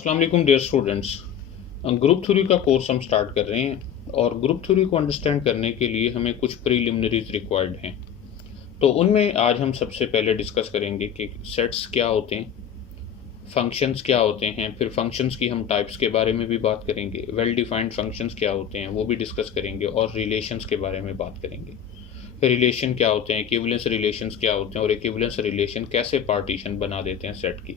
अस्सलाम वालेकुम dear students. Group theory का कोर्स हम स्टार्ट कर रहे हैं और ग्रुप थ्योरी को अंडरस्टैंड करने के लिए हमें कुछ प्रीलिमिनरीज रिक्वायर्ड हैं। तो उनमें आज हम सबसे पहले डिस्कस करेंगे कि सेट्स क्या होते हैं, फंक्शंस क्या होते हैं, फिर फंक्शंस की हम टाइप्स के बारे में भी बात करेंगे, वेल डिफाइंड फंक्शंस क्या होते हैं वो भी डिस्कस करेंगे और रिलेशंस के बारे में बात करेंगे। रिलेशन क्या होते हैं, इक्विवेलेंस रिलेशंस क्या होते हैं और इक्विवेलेंस रिलेशन कैसे पार्टीशन बना देते हैं सेट की।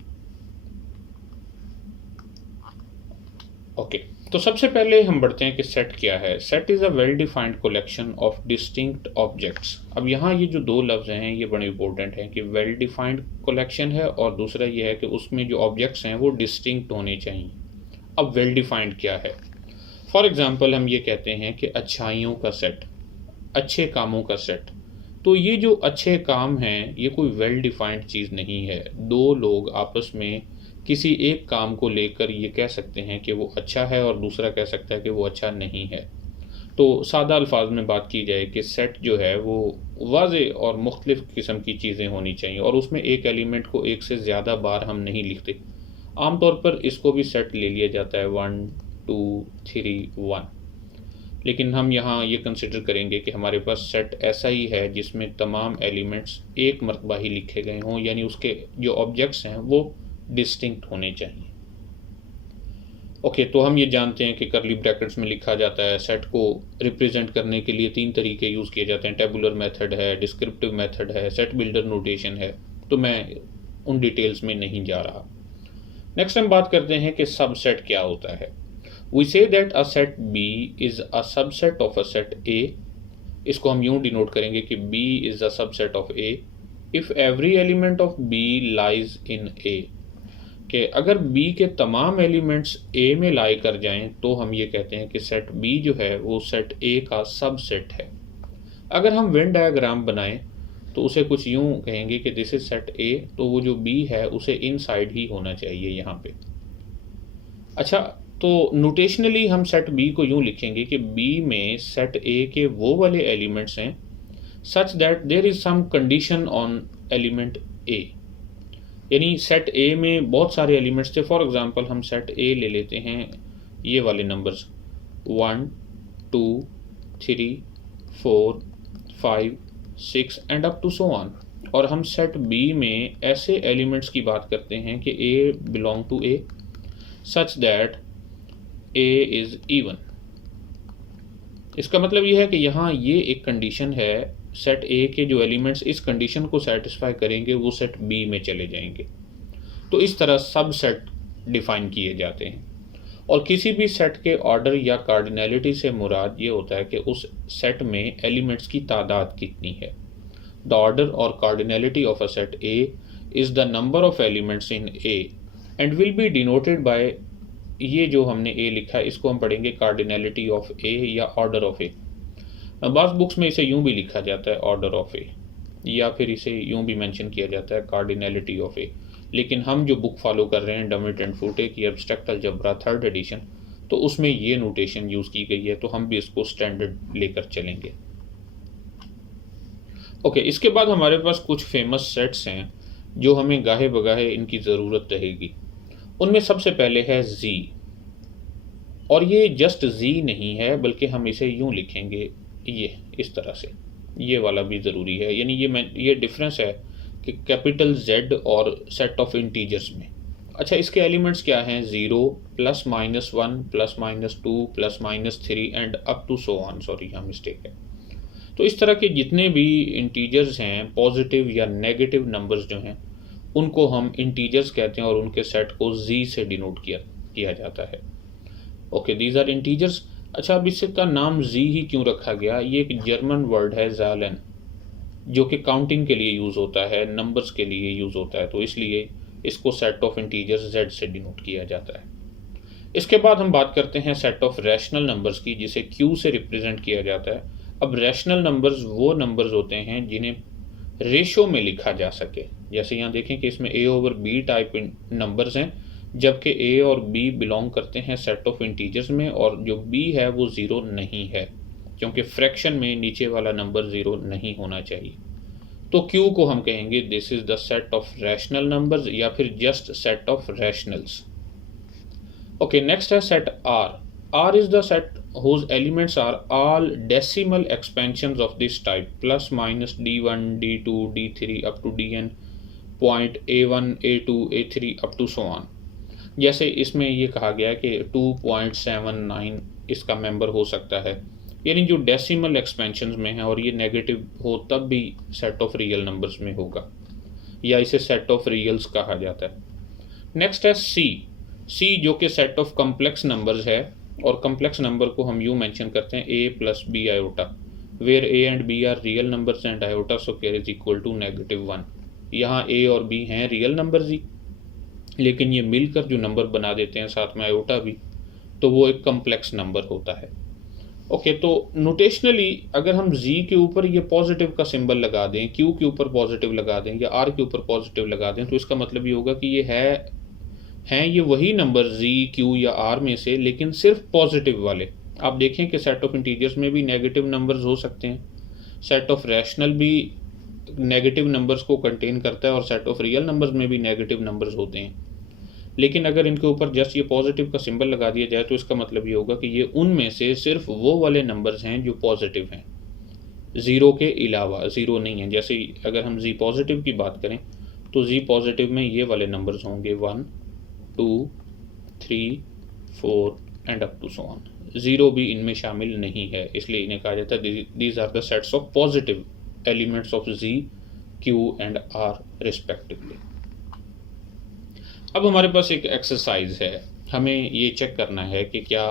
ओके, तो सबसे पहले हम बढ़ते हैं कि सेट क्या है। Set is a well defined collection of distinct objects. अब यहाँ ये जो दो लफ्ज़ हैं ये बड़े इंपॉर्टेंट हैं कि वेल डिफाइंड कलेक्शन है और दूसरा ये है कि उसमें जो ऑब्जेक्ट्स हैं वो डिस्टिंक्ट होने चाहिए। अब वेल डिफाइंड क्या है? फॉर एग्ज़ाम्पल हम ये कहते हैं कि अच्छाइयों का सेट, अच्छे कामों का सेट। तो ये जो अच्छे काम हैं ये कोई वेल डिफाइंड चीज़ नहीं है। दो लोग आपस में किसी एक काम को लेकर ये कह सकते हैं कि वो अच्छा है और दूसरा कह सकता है कि वो अच्छा नहीं है। तो सादा अल्फाज में बात की जाए कि सेट जो है वो वाज़े और मुख्तलिफ़ किस्म की चीज़ें होनी चाहिए और उसमें एक एलिमेंट को एक से ज़्यादा बार हम नहीं लिखते। आमतौर पर इसको भी सेट ले लिया जाता है 1 2 3 1, लेकिन हम यहाँ ये कंसिडर करेंगे कि हमारे पास सेट ऐसा ही है जिसमें तमाम एलिमेंट्स एक मरतबा ही लिखे गए हों, यानी उसके जो ऑब्जेक्ट्स हैं वो डिस्टिंक्ट होने चाहिए। ओके, तो हम ये जानते हैं कि करली ब्रैकेट्स में लिखा जाता है। सेट को रिप्रेजेंट करने के लिए तीन तरीके यूज़ किए जाते हैं, टेबुलर मेथड है, डिस्क्रिप्टिव मेथड है, सेट बिल्डर नोटेशन है। तो मैं उन डिटेल्स में नहीं जा रहा। नेक्स्ट हम बात करते हैं कि सबसेट क्या होता है। We say that a set B is a subset of a set A. इसको हम यूँ डिनोट करेंगे कि B is a subset of A if every element of B lies in A. कि अगर B के तमाम एलिमेंट्स A में लाई कर जाएं तो हम ये कहते हैं कि सेट B जो है वो सेट A का सबसेट है। अगर हम वेन डायग्राम बनाएं तो उसे कुछ यूं कहेंगे कि दिस इज सेट A, तो वो जो B है उसे इनसाइड ही होना चाहिए यहाँ पे। अच्छा, तो नोटेशनली हम सेट B को यूं लिखेंगे कि B में सेट A के वो वाले एलिमेंट्स हैं such that there is some condition on element A। यानी सेट ए में बहुत सारे एलिमेंट्स थे। फॉर एग्जांपल हम सेट ए ले लेते हैं, ये वाले numbers 1 2 3 4 5 6 and up to so on. और हम सेट बी में ऐसे एलिमेंट्स की बात करते हैं कि a belong to A such that a is even. इसका मतलब यह है कि यहाँ ये एक कंडीशन है, सेट ए के जो एलिमेंट्स इस कंडीशन को सेटिस्फाई करेंगे वो सेट बी में चले जाएंगे। तो इस तरह सब सेट डिफाइन किए जाते हैं और किसी भी सेट के ऑर्डर या कार्डिनैलिटी से मुराद ये होता है कि उस सेट में एलिमेंट्स की तादाद कितनी है। द ऑर्डर और cardinality of a set A is the number of elements in A and will be denoted by, ये जो हमने ए लिखा है इसको हम पढ़ेंगे कार्डिनैलिटी ऑफ ए या ऑर्डर ऑफ ए। बाज़ बुक्स में इसे यूं भी लिखा जाता है ऑर्डर ऑफ ए, या फिर इसे यूं भी मेंशन किया जाता है कार्डिनैलिटी ऑफ ए। लेकिन हम जो बुक फॉलो कर रहे हैं डमिट एंड फूटे की एब्स्ट्रैक्ट अलजेब्रा 3rd एडिशन, तो उसमें ये नोटेशन यूज़ की गई है, तो हम भी इसको स्टैंडर्ड लेकर चलेंगे। ओके, इसके बाद हमारे पास कुछ फेमस सेट्स हैं जो हमें गाहे बगाहे इनकी ज़रूरत रहेगी। उनमें सबसे पहले है जी, और ये जस्ट जी नहीं है बल्कि हम इसे यूं लिखेंगे ये इस तरह से, ये वाला भी ज़रूरी है। यानी ये डिफरेंस है कि कैपिटल Z और सेट ऑफ इंटीजर्स में। अच्छा, इसके एलिमेंट्स क्या हैं? 0 plus minus 1 plus minus 2 plus minus 3 and up to so on. Sorry, यहाँ मिस्टेक है। तो इस तरह के जितने भी इंटीजर्स हैं, पॉजिटिव या नेगेटिव नंबर्स जो हैं उनको हम इंटीजर्स कहते हैं और उनके सेट को Z से डिनोट किया जाता है। Okay, these are integers. अच्छा, अब इसका नाम Z ही क्यों रखा गया? ये एक जर्मन वर्ड है ज़ालन, जो कि काउंटिंग के लिए यूज़ होता है, नंबर्स के लिए यूज़ होता है, तो इसलिए इसको सेट ऑफ इंटीजर्स Z से डिनोट किया जाता है। इसके बाद हम बात करते हैं सेट ऑफ रैशनल नंबर्स की, जिसे Q से रिप्रेजेंट किया जाता है। अब रैशनल नंबर्स वो नंबर्स होते हैं जिन्हें रेशो में लिखा जा सके। जैसे यहाँ देखें कि इसमें A over B type numbers हैं, जबकि A और B बिलोंग करते हैं सेट ऑफ इंटीजर्स में, और जो B है वो 0 नहीं है क्योंकि फ्रैक्शन में नीचे वाला नंबर 0 नहीं होना चाहिए। तो Q को हम कहेंगे this is the set of rational numbers या फिर just set of rationals. Okay, next है set R. R is the set whose elements are all decimal expansions of this type, plus minus d1, d2, d3 up to dn point a1, a2, a3 up to so on. जैसे इसमें ये कहा गया है कि 2.79 इसका member हो सकता है, यानी जो डेसिमल एक्सपेंशन में है और ये नेगेटिव हो तब भी सेट ऑफ रियल नंबर्स में होगा, या इसे सेट ऑफ रियल्स कहा जाता है. नेक्स्ट है सी जो कि सेट ऑफ कम्प्लेक्स नंबर्स है, और कम्प्लेक्स नंबर को हम यूँ मेंशन करते हैं a plus b iota, where a and b are real numbers and iota square is equal to -1. यहाँ a और b हैं रियल नंबर्स ही, लेकिन ये मिलकर जो नंबर बना देते हैं साथ में आयोटा भी, तो वो एक कम्प्लेक्स नंबर होता है. ओके, तो नोटेशनली अगर हम z के ऊपर ये पॉजिटिव का सिंबल लगा दें, q के ऊपर पॉजिटिव लगा दें या r के ऊपर पॉजिटिव लगा दें, तो इसका मतलब ये होगा कि ये हैं ये वही नंबर z, q या r में से, लेकिन सिर्फ पॉजिटिव वाले. आप देखें कि सेट ऑफ इंटीजर्स में भी नेगेटिव नंबर्स हो सकते हैं, सेट ऑफ रैशनल भी नेगेटिव नंबर्स को कंटेन करता है और सेट ऑफ रियल नंबर्स में भी नेगेटिव नंबर्स होते हैं. लेकिन अगर इनके ऊपर जस्ट ये पॉजिटिव का सिंबल लगा दिया जाए तो इसका मतलब ये होगा कि ये उनमें से सिर्फ वो वाले नंबर्स हैं जो पॉजिटिव हैं, ज़ीरो के अलावा. ज़ीरो नहीं है. जैसे अगर हम z पॉजिटिव की बात करें तो z पॉजिटिव में ये वाले नंबर्स होंगे 1, 2, 3, 4 and up to so on. Zero भी इनमें शामिल नहीं है, इसलिए इन्हें कहा जाता है these are the sets of positive elements of z, q एंड r रिस्पेक्टिवली. अब हमारे पास एक एक्सरसाइज है, हमें ये चेक करना है कि क्या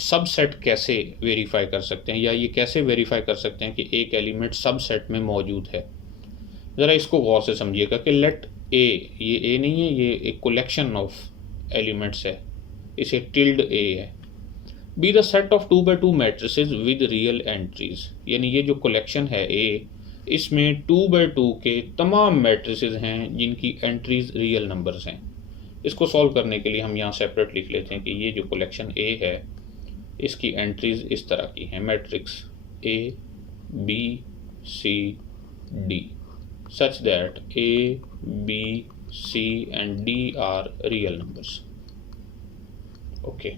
सबसेट कैसे वेरीफाई कर सकते हैं, या ये कैसे वेरीफाई कर सकते हैं कि एक एलिमेंट सबसेट में मौजूद है. ज़रा इसको गौर से समझिएगा कि लेट ए, ये ए नहीं है, ये एक कलेक्शन ऑफ एलिमेंट्स है, इसे टिल्ड ए है, be the set of 2x2 matrices with real entries. यानी ये जो कलेक्शन है ए, इसमें 2x2 के तमाम मैट्रिसेस हैं जिनकी एंट्रीज रियल नंबर्स हैं. इसको सॉल्व करने के लिए हम यहाँ सेपरेट लिख लेते हैं कि ये जो कलेक्शन ए है इसकी एंट्रीज इस तरह की हैं, matrix a, b, c, d, such that a, b, c and d are real numbers. Okay,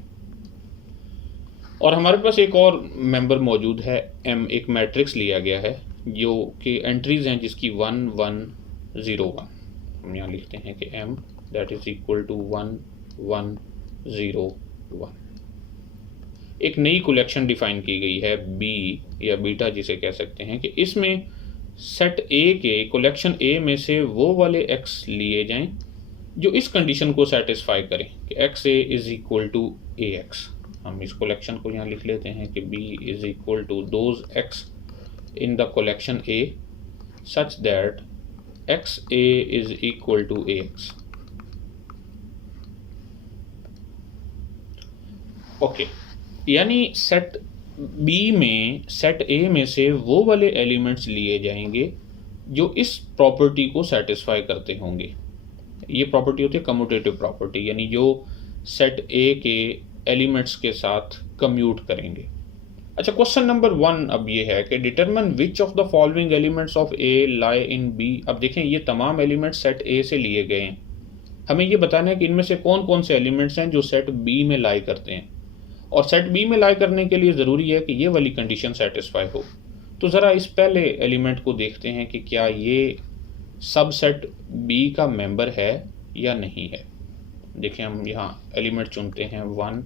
और हमारे पास एक और मेंबर मौजूद है एम, एक मैट्रिक्स लिया गया है जो कि एंट्रीज हैं जिसकी 1, 1, 0, 1. हम यहाँ लिखते हैं कि m that is equal to 1, 1, 0, 1. एक नई कलेक्शन डिफाइन की गई है b या बीटा जिसे कह सकते हैं, कि इसमें सेट a के कलेक्शन a में से वो वाले x लिए जाएं जो इस कंडीशन को सेटिस्फाई करें कि x a is equal to a x. हम इस कलेक्शन को यहाँ लिख लेते हैं कि b is equal to those x in the collection A such that XA is equal to AX. Okay, यानी सेट B में सेट A में से वो वाले एलिमेंट्स लिए जाएंगे जो इस प्रॉपर्टी को सेटिस्फाई करते होंगे. ये प्रॉपर्टी होती है कम्यूटेटिव प्रॉपर्टी, यानी जो सेट A के एलिमेंट्स के साथ कम्यूट करेंगे. अच्छा, क्वेश्चन नंबर 1 अब ये है कि determine which of the following elements of a lie in b. अब देखें ये तमाम एलिमेंट्स सेट ए से लिए गए हैं, हमें ये बताना है कि इनमें से कौन कौन से एलिमेंट्स हैं जो सेट बी में लाई करते हैं. और सेट बी में लाई करने के लिए ज़रूरी है कि ये वाली कंडीशन सेटिस्फाई हो. तो ज़रा इस पहले एलिमेंट को देखते हैं कि क्या ये सब सेट बी का मेंबर है या नहीं है. देखें, हम यहाँ एलिमेंट चुनते हैं 1,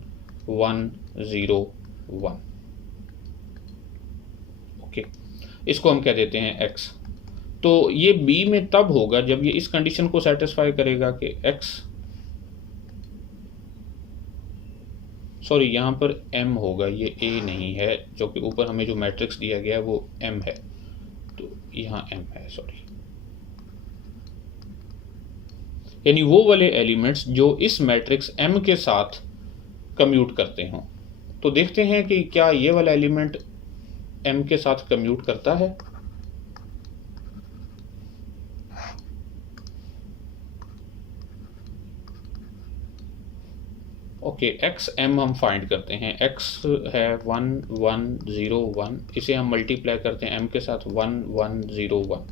1, 0, 1. इसको हम कह देते हैं x. तो ये b में तब होगा जब ये इस कंडीशन को सेटिस्फाई करेगा कि x, सॉरी यहाँ पर m होगा, ये a नहीं है, जो कि ऊपर हमें जो मैट्रिक्स दिया गया है वो m है, तो यहाँ m है, सॉरी. यानी वो वाले एलिमेंट्स जो इस मैट्रिक्स m के साथ कम्यूट करते हों. तो देखते हैं कि क्या ये वाला एलिमेंट m के साथ कम्यूट करता है. ओके, एक्स एम हम फाइंड करते हैं. x है 1, 1, 0, 1, इसे हम मल्टीप्लाई करते हैं m के साथ 1, 1, 0, 1.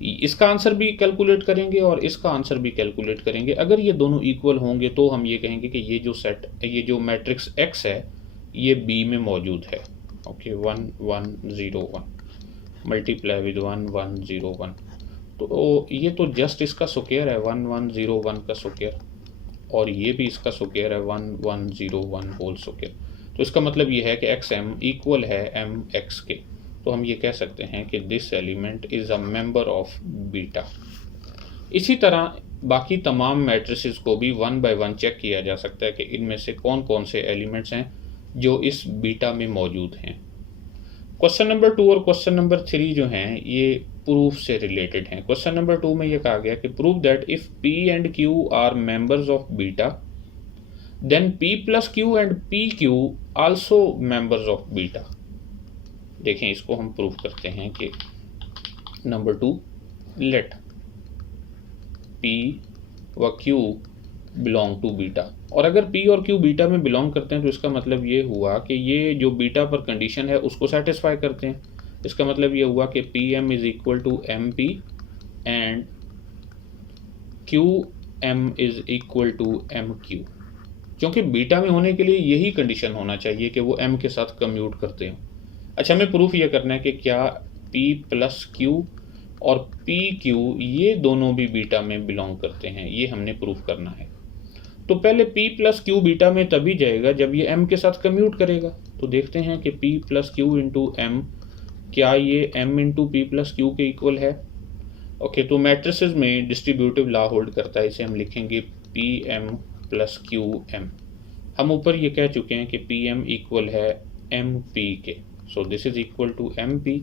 इसका आंसर भी कैलकुलेट करेंगे और इसका आंसर भी कैलकुलेट करेंगे। अगर ये दोनों इक्वल होंगे तो हम ये कहेंगे कि ये जो मैट्रिक्स एक्स है ये बी में मौजूद है। ओके, 1 1 0 1 मल्टीप्लाई विद 1 1 0 1, तो ये तो जस्ट इसका स्क्वायर है 1 1 0 1 का स्क्वायर, और ये भी इसका स्क्वायर है 1 1 0 1 होल स्क्वायर। तो इसका मतलब ये है कि एक्स एम इक्वल है एम एक्स के। तो हम ये कह सकते हैं कि this element is a member of beta. इसी तरह बाकी तमाम मैट्रिसेस को भी 1 बाय 1 चेक किया जा सकता है कि इनमें से कौन कौन से एलिमेंट्स हैं जो इस बीटा में मौजूद हैं। क्वेश्चन नंबर 2 और क्वेश्चन नंबर 3 जो हैं ये प्रूफ से रिलेटेड हैं। क्वेश्चन नंबर 2 में ये कहा गया कि prove that if p and q are members of beta then p plus q and p q also members of beta. देखें, इसको हम प्रूफ करते हैं कि नंबर 2, लेट पी व क्यू बिलोंग टू बीटा। और अगर पी और क्यू बीटा में बिलोंग करते हैं तो इसका मतलब ये हुआ कि ये जो बीटा पर कंडीशन है उसको सेटिस्फाई करते हैं। इसका मतलब ये हुआ कि P m is equal to M p and q M is equal to M q, क्योंकि बीटा में होने के लिए यही कंडीशन होना चाहिए कि वो एम के साथ कम्यूट करते हो। अच्छा, हमें प्रूफ ये करना है कि क्या पी प्लस क्यू और पी क्यू ये दोनों भी बीटा में बिलोंग करते हैं, ये हमने प्रूफ करना है। तो पहले p प्लस क्यू बीटा में तभी जाएगा जब ये m के साथ कम्यूट करेगा। तो देखते हैं कि p plus Q into M, क्या ये m into P plus Q के इक्वल है। ओके, तो मैट्रिसेस में डिस्ट्रीब्यूटिव लॉ होल्ड करता है, इसे हम लिखेंगे P M plus Q M. हम ऊपर ये कह चुके हैं कि पी एम इक्वल है एम पी के, so this is equal to M P,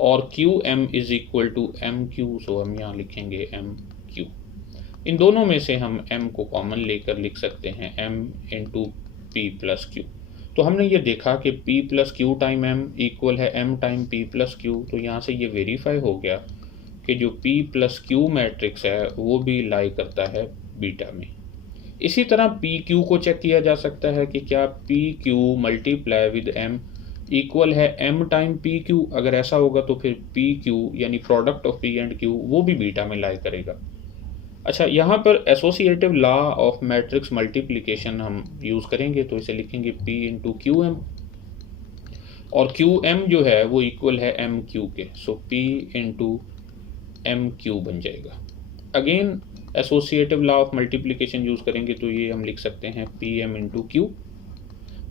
और Q M is equal to M Q, so हम यहाँ लिखेंगे एम क्यू। इन दोनों में से हम m को कॉमन लेकर लिख सकते हैं m into P plus Q. तो हमने ये देखा कि p plus Q time m equal है m time p plus Q. तो यहाँ से ये वेरीफाई हो गया कि जो p प्लस क्यू मैट्रिक्स है वो भी लाई करता है बीटा में। इसी तरह p क्यू को चेक किया जा सकता है कि क्या p Q multiply with m equal है m टाइम p क्यू। अगर ऐसा होगा तो फिर p क्यू यानी product of p and q वो भी बीटा में लाई करेगा। अच्छा, यहाँ पर associative law of matrix multiplication हम यूज़ करेंगे, तो इसे लिखेंगे p इंटू क्यू एम, और क्यू एम जो है वो इक्वल है एम क्यू के, सो p इंटू एम क्यू बन जाएगा। Again associative law of multiplication use करेंगे तो ये हम लिख सकते हैं पी एम इंटू क्यू,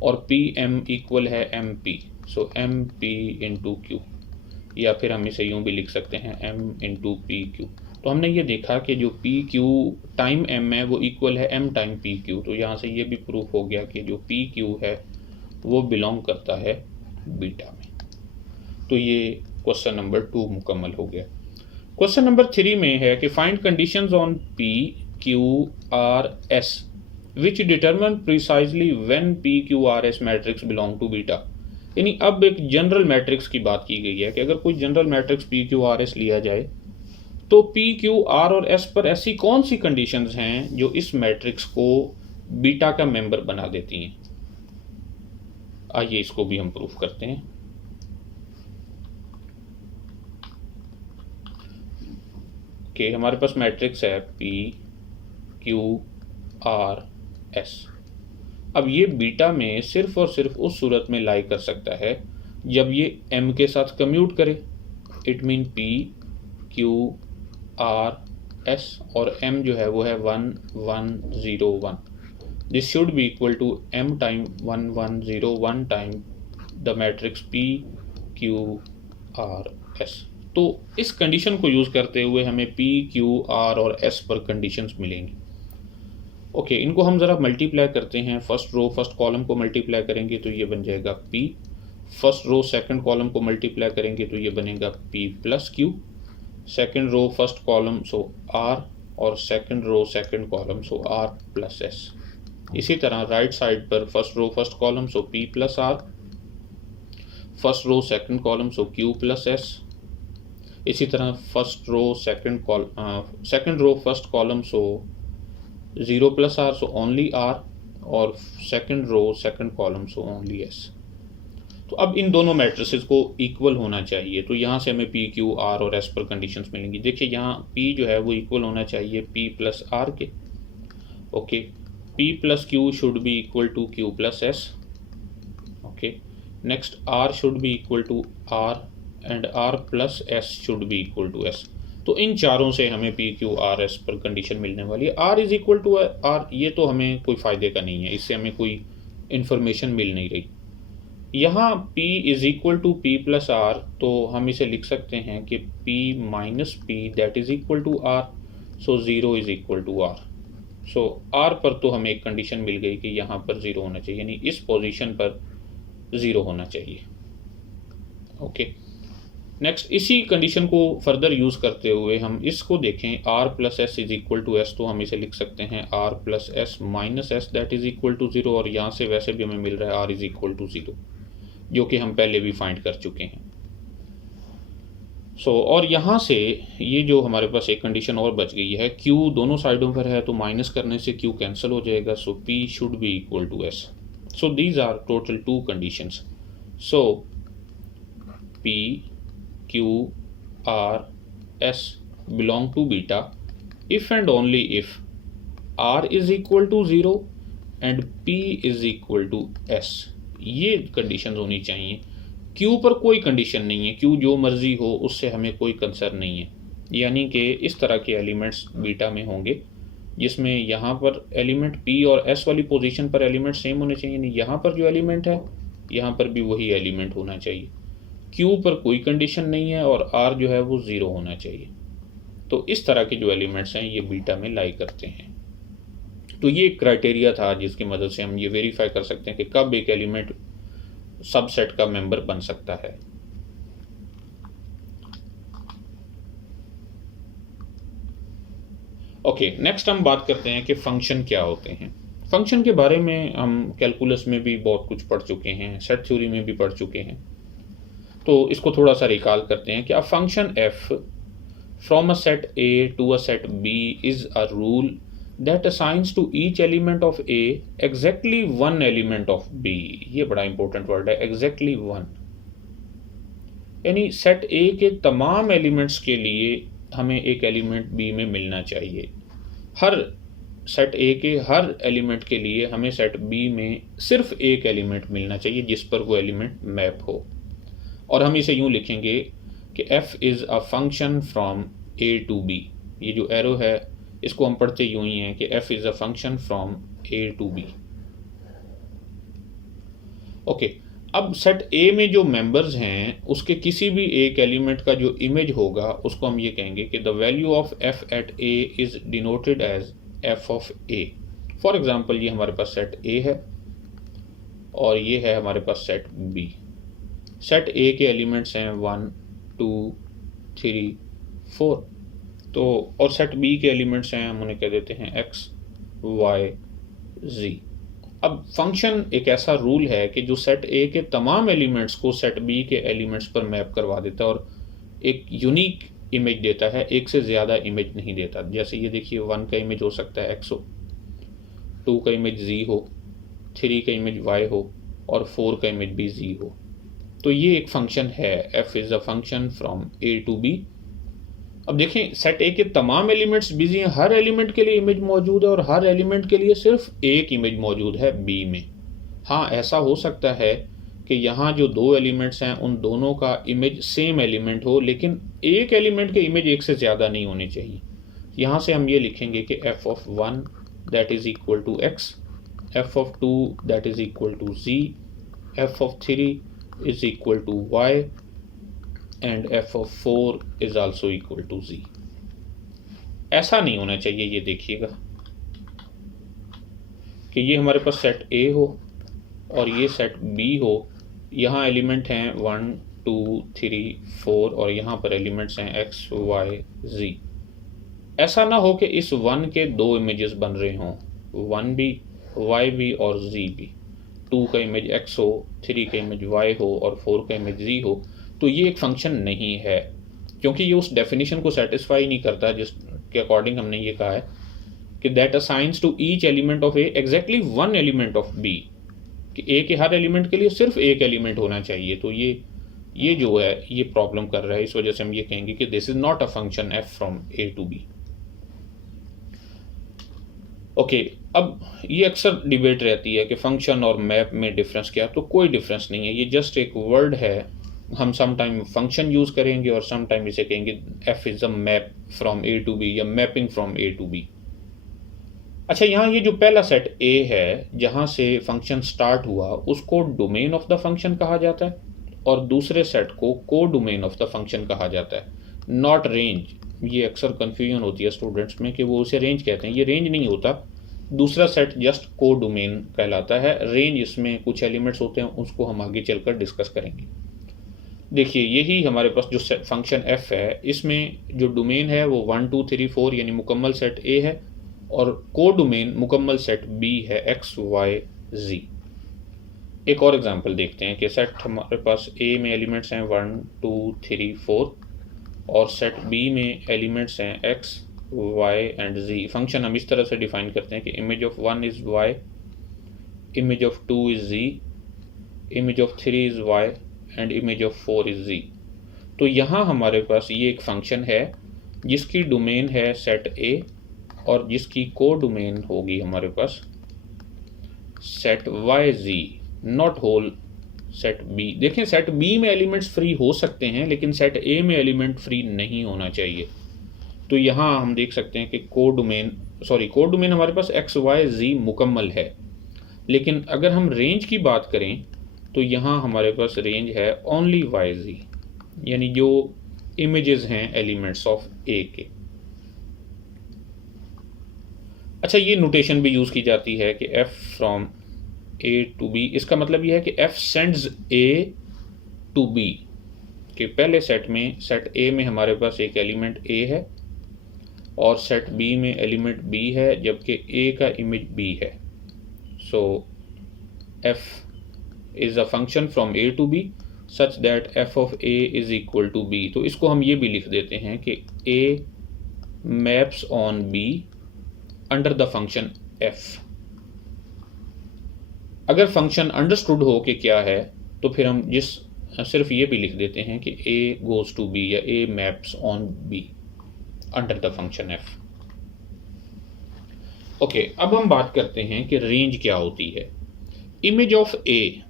और पी एम इक्वल है एम पी, सो एम पी इंटू क्यू, या फिर हम इसे यूँ भी लिख सकते हैं m इंटू पी क्यू। तो हमने ये देखा कि जो पी क्यू टाइम m है वो इक्वल है m टाइम पी क्यू। तो यहाँ से ये भी प्रूफ हो गया कि जो पी क्यू है वो बिलोंग करता है बीटा में। तो ये क्वेश्चन नंबर 2 मुकम्मल हो गया। क्वेश्चन नंबर 3 में है कि find conditions on p q r s which determine precisely when p q r s matrix belong to beta. यानी अब एक जनरल मैट्रिक्स की बात की गई है कि अगर कोई general matrix P q r S लिया जाए तो पी क्यू आर और एस पर ऐसी कौन सी कंडीशंस हैं जो इस मैट्रिक्स को बीटा का मेंबर बना देती हैं। आइए इसको भी हम प्रूफ करते हैं। कि हमारे पास मैट्रिक्स है पी क्यू आर एस। अब ये बीटा में सिर्फ और सिर्फ उस सूरत में लाई कर सकता है जब ये m के साथ कम्यूट करे। It mean P q r S और m जो है वो है 1 1 0 1। This should be equal to m time 1 1 0 1 time the matrix p q r s। तो इस कंडीशन को यूज़ करते हुए हमें p q r और s पर कंडीशंस मिलेंगी। ओके, इनको हम ज़रा मल्टीप्लाई करते हैं। फर्स्ट रो फर्स्ट कॉलम को मल्टीप्लाई करेंगे तो ये बन जाएगा p, first row second column को मल्टीप्लाई करेंगे तो ये बनेगा p plus q, second row first column so r, और second row second column so r plus s। इसी तरह राइट साइड पर first row first column so p plus r, first row second column सो q plus s। इसी तरह first row second row first column so 0 plus r so only r, और second row second column so only s। तो अब इन दोनों matrices को equal होना चाहिए, तो यहाँ से हमें पी क्यू आर और एस पर कंडीशंस मिलेंगी। देखिए यहाँ पी जो है वो इक्वल होना चाहिए पी प्लस आर के। Okay, p plus q should be equal to q plus s. Okay, next r should be equal to r and r plus s should be equal to s. तो इन चारों से हमें p q r s पर condition मिलने वाली है। R is equal to r, ये तो हमें कोई फ़ायदे का नहीं है, इससे हमें कोई इन्फॉर्मेशन मिल नहीं रही। यहाँ P is equal to p plus r, तो हम इसे लिख सकते हैं कि P minus p that is equal to r, so zero is equal to r. So r पर तो हमें एक कंडीशन मिल गई कि यहाँ पर ज़ीरो होना चाहिए, यानी इस पोजीशन पर ज़ीरो होना चाहिए। ओके, नेक्स्ट इसी कंडीशन को फर्दर यूज़ करते हुए हम इसको देखें, r plus s is equal to s, तो हम इसे लिख सकते हैं r plus s minus s that is equal to zero, और यहाँ से वैसे भी हमें मिल रहा है r is equal to zero, जो कि हम पहले भी फाइंड कर चुके हैं। और यहाँ से ये जो हमारे पास एक कंडीशन और बच गई है, Q दोनों साइडों पर है तो माइनस करने से Q कैंसिल हो जाएगा, so P should be equal to S। So these are total two conditions. So P Q R S belong to beta if and only if R is equal to zero and P is equal to S। ये conditions होनी चाहिए। Q पर कोई condition नहीं है, Q जो मर्जी हो उससे हमें कोई कंसर्न नहीं है, यानी कि इस तरह के एलिमेंट्स बीटा में होंगे जिसमें यहाँ पर एलिमेंट P और S वाली पोजीशन पर एलिमेंट सेम होने चाहिए, यानी यहाँ पर जो एलिमेंट है यहाँ पर भी वही एलिमेंट होना चाहिए। Q पर कोई कंडीशन नहीं है और R जो है वो ज़ीरो होना चाहिए। तो इस तरह के जो एलिमेंट्स हैं ये बीटा में लाई करते हैं। तो ये एक क्राइटेरिया था जिसकी मदद से हम ये वेरीफाई कर सकते हैं कि कब एक एलिमेंट सबसेट का मेंबर बन सकता है। ओके, नेक्स्ट हम बात करते हैं कि फंक्शन क्या होते हैं। फंक्शन के बारे में हम कैलकुलस में भी बहुत कुछ पढ़ चुके हैं, सेट थ्योरी में भी पढ़ चुके हैं, तो इसको थोड़ा सा रिकॉल करते हैं कि a function f from a set A to a set B is a rule that assigns to each element of A exactly one element of B। ये बड़ा इंपॉर्टेंट वर्ड है, exactly one, यानी set A के तमाम elements के लिए हमें एक एलिमेंट B में मिलना चाहिए। हर सेट A के हर एलिमेंट के लिए हमें सेट B में सिर्फ एक एलिमेंट मिलना चाहिए जिस पर वो एलिमेंट मैप हो, और हम इसे यूँ लिखेंगे कि f is a function from A to B। ये जो एरो है इसको हम पढ़ते यूं ही हैं कि f is a function from A to B। ओके, अब सेट A में जो मेंबर्स हैं उसके किसी भी एक एलिमेंट का जो इमेज होगा उसको हम ये कहेंगे कि the value of f at A is denoted as f of A। For example ये हमारे पास सेट A है और ये है हमारे पास सेट B। सेट A के एलिमेंट्स हैं 1 2 3 4, तो और सेट B के एलिमेंट्स हैं, हम उन्हें कह देते हैं x y z। अब फंक्शन एक ऐसा रूल है कि जो सेट A के तमाम एलिमेंट्स को सेट B के एलिमेंट्स पर मैप करवा देता है और एक यूनिक इमेज देता है, एक से ज़्यादा इमेज नहीं देता। जैसे ये देखिए 1 का इमेज हो सकता है x हो, 2 का इमेज z हो, 3 का इमेज y हो और 4 का इमेज भी z हो। तो ये एक फंक्शन है, f is a function from A to B। अब देखें सेट A के तमाम एलिमेंट्स बिजी हैं, हर एलिमेंट के लिए इमेज मौजूद है और हर एलिमेंट के लिए सिर्फ एक इमेज मौजूद है B में। हाँ, ऐसा हो सकता है कि यहाँ जो दो एलिमेंट्स हैं उन दोनों का इमेज सेम एलिमेंट हो, लेकिन एक एलिमेंट के इमेज एक से ज़्यादा नहीं होने चाहिए। यहाँ से हम ये लिखेंगे कि f of 1 that is equal to x, f of 2 that is equal to z, f of 3 is equal to y and f of 4 is also equal to z। ऐसा नहीं होना चाहिए। ये देखिएगा कि ये हमारे पास सेट A हो और ये सेट B हो, यहाँ एलिमेंट हैं 1 2 3 4 और यहाँ पर एलिमेंट्स हैं x y z। ऐसा ना हो कि इस 1 के दो इमेजेस बन रहे हों, 1 भी y भी और z भी, 2 का इमेज x हो, 3 का इमेज y हो और 4 का इमेज z हो। तो ये एक फंक्शन नहीं है, क्योंकि ये उस डेफिनेशन को सेटिस्फाई नहीं करता जिसके अकॉर्डिंग हमने ये कहा है कि that assigns to each element of a exactly one element of b. कि ए के हर एलिमेंट के लिए सिर्फ एक एलिमेंट होना चाहिए। तो ये जो है ये प्रॉब्लम कर रहा है, इस वजह से हम ये कहेंगे कि this is not a function f from A to b. Okay, अब ये अक्सर डिबेट रहती है कि फंक्शन और मैप में डिफरेंस क्या है। तो कोई डिफरेंस नहीं है, ये जस्ट एक वर्ड है। हम सम टाइम फंक्शन यूज करेंगे और सम टाइम इसे कहेंगे f is a map from A to B या mapping from A to B. अच्छा, यहाँ ये जो पहला सेट ए है जहाँ से फंक्शन स्टार्ट हुआ उसको डोमेन ऑफ द फंक्शन कहा जाता है, और दूसरे सेट को को डोमेन ऑफ द फंक्शन कहा जाता है, नॉट रेंज। ये अक्सर कन्फ्यूजन होती है स्टूडेंट्स में कि वो उसे रेंज कहते हैं, ये रेंज नहीं होता। दूसरा सेट जस्ट को डोमेन कहलाता है। रेंज इसमें कुछ एलिमेंट्स होते हैं, उसको हम आगे चलकर डिस्कस करेंगे। देखिए, यही हमारे पास जो फंक्शन एफ है इसमें जो डोमेन है वो 1 2 3 4 यानी मुकम्मल सेट ए है, और को डोमेन मुकम्मल सेट बी है एक्स वाई जी। एक और एग्जांपल देखते हैं कि सेट हमारे पास ए में एलिमेंट्स हैं 1 2 3 4 और सेट बी में एलिमेंट्स हैं x y and z. Function हम इस तरह से डिफाइन करते हैं कि image of 1 is y, image of 2 is z, image of 3 is y and image of 4 is z. तो यहाँ हमारे पास ये एक फंक्शन है जिसकी डोमेन है सेट ए और जिसकी को डोमेन होगी हमारे पास set y z, not whole set B. देखें, सेट बी में एलिमेंट्स फ्री हो सकते हैं लेकिन सेट ए में एलिमेंट फ्री नहीं होना चाहिए। तो यहाँ हम देख सकते हैं कि को डोमेन हमारे पास एक्स वाई जी मुकम्मल है, लेकिन अगर हम रेंज की बात करें तो यहाँ हमारे पास रेंज है ओनली वाई जी, यानी जो इमेजेस हैं एलिमेंट्स ऑफ ए के। अच्छा, ये नोटेशन भी यूज़ की जाती है कि f from A to B, इसका मतलब यह है कि f sends a to b, कि पहले सेट में सेट ए में हमारे पास एक एलिमेंट ए है और सेट बी में एलिमेंट बी है, जबकि ए का इमेज बी है। So f is a function from A to B such that F of A is equal to b. तो इसको हम ये भी लिख देते हैं कि a maps on b under the function f. अगर फंक्शन अंडरस्टूड हो कि क्या है तो फिर हम सिर्फ ये भी लिख देते हैं कि ए गोज टू बी या a maps on b under the function f. Okay, अब हम बात करते हैं कि रेंज क्या होती है। Image of A,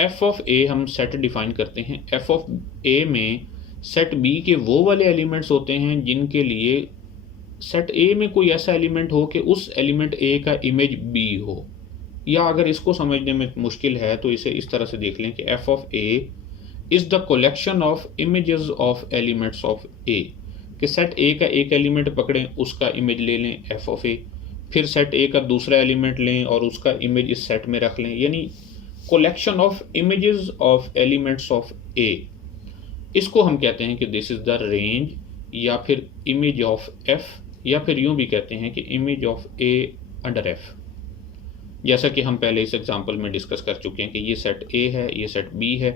f of A हम सेट डिफाइन करते हैं। एफ ऑफ ए में सेट बी के वो वाले एलिमेंट्स होते हैं जिनके लिए सेट ए में कोई ऐसा एलिमेंट हो कि उस एलिमेंट ए का इमेज बी हो। या अगर इसको समझने में मुश्किल है तो इसे इस तरह से देख लें कि f of A is the collection of images of elements of A, कि सेट ए का एक एलिमेंट पकड़ें, उसका इमेज ले लें एफ ऑफ ए, फिर सेट ए का दूसरा एलिमेंट लें और उसका इमेज इस सेट में रख लें, यानी collection of images of elements of A. इसको हम कहते हैं कि दिस इज़ द रेंज या फिर इमेज ऑफ एफ, या फिर यूँ भी कहते हैं कि image of A under F. जैसा कि हम पहले इस एग्जांपल में डिस्कस कर चुके हैं कि ये सेट ए है, ये सेट बी है।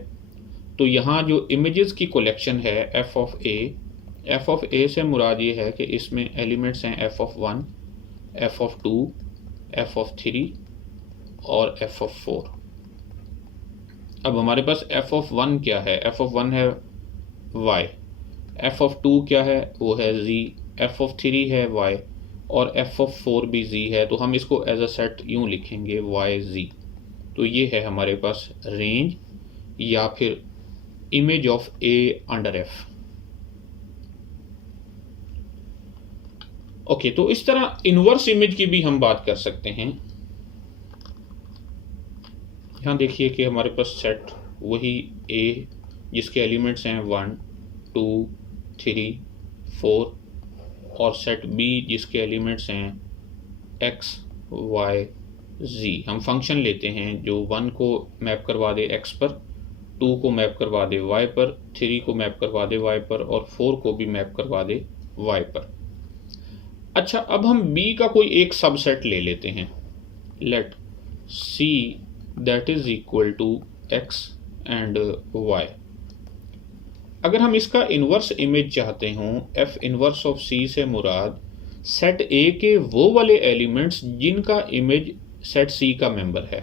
तो यहाँ जो इमेजेस की कलेक्शन है एफ ऑफ ए से मुराद ये है कि इसमें एलिमेंट्स हैं F of 1, F of 2, F of 3 और एफ ऑफ 4। अब हमारे पास एफ ऑफ 1 क्या है? एफ ऑफ 1 है वाई, एफ ऑफ 2 क्या है? वो है जी, एफ ऑफ 3 है वाई और एफ ऑफ 4 भी जी है। तो हम इसको एज अ सेट यूँ लिखेंगे वाई जी। तो ये है हमारे पास रेंज या फिर image of A under F. Okay, तो इस तरह इनवर्स इमेज की भी हम बात कर सकते हैं। यहाँ देखिए कि हमारे पास सेट वही ए जिसके एलिमेंट्स हैं 1 2 3 4 और सेट बी जिसके एलिमेंट्स हैं एक्स वाई जी। हम फंक्शन लेते हैं जो 1 को मैप करवा दे एक्स पर, 2 को मैप करवा दे वाई पर, 3 को मैप करवा दे वाई पर और 4 को भी मैप करवा दे वाई पर। अच्छा, अब हम बी का कोई एक सबसेट ले लेते हैं। Let c that is equal to x and y. अगर हम इसका इन्वर्स इमेज चाहते हों, एफ इन्वर्स ऑफ सी से मुराद सेट ए के वो वाले एलिमेंट्स जिनका इमेज सेट सी का मेंबर है।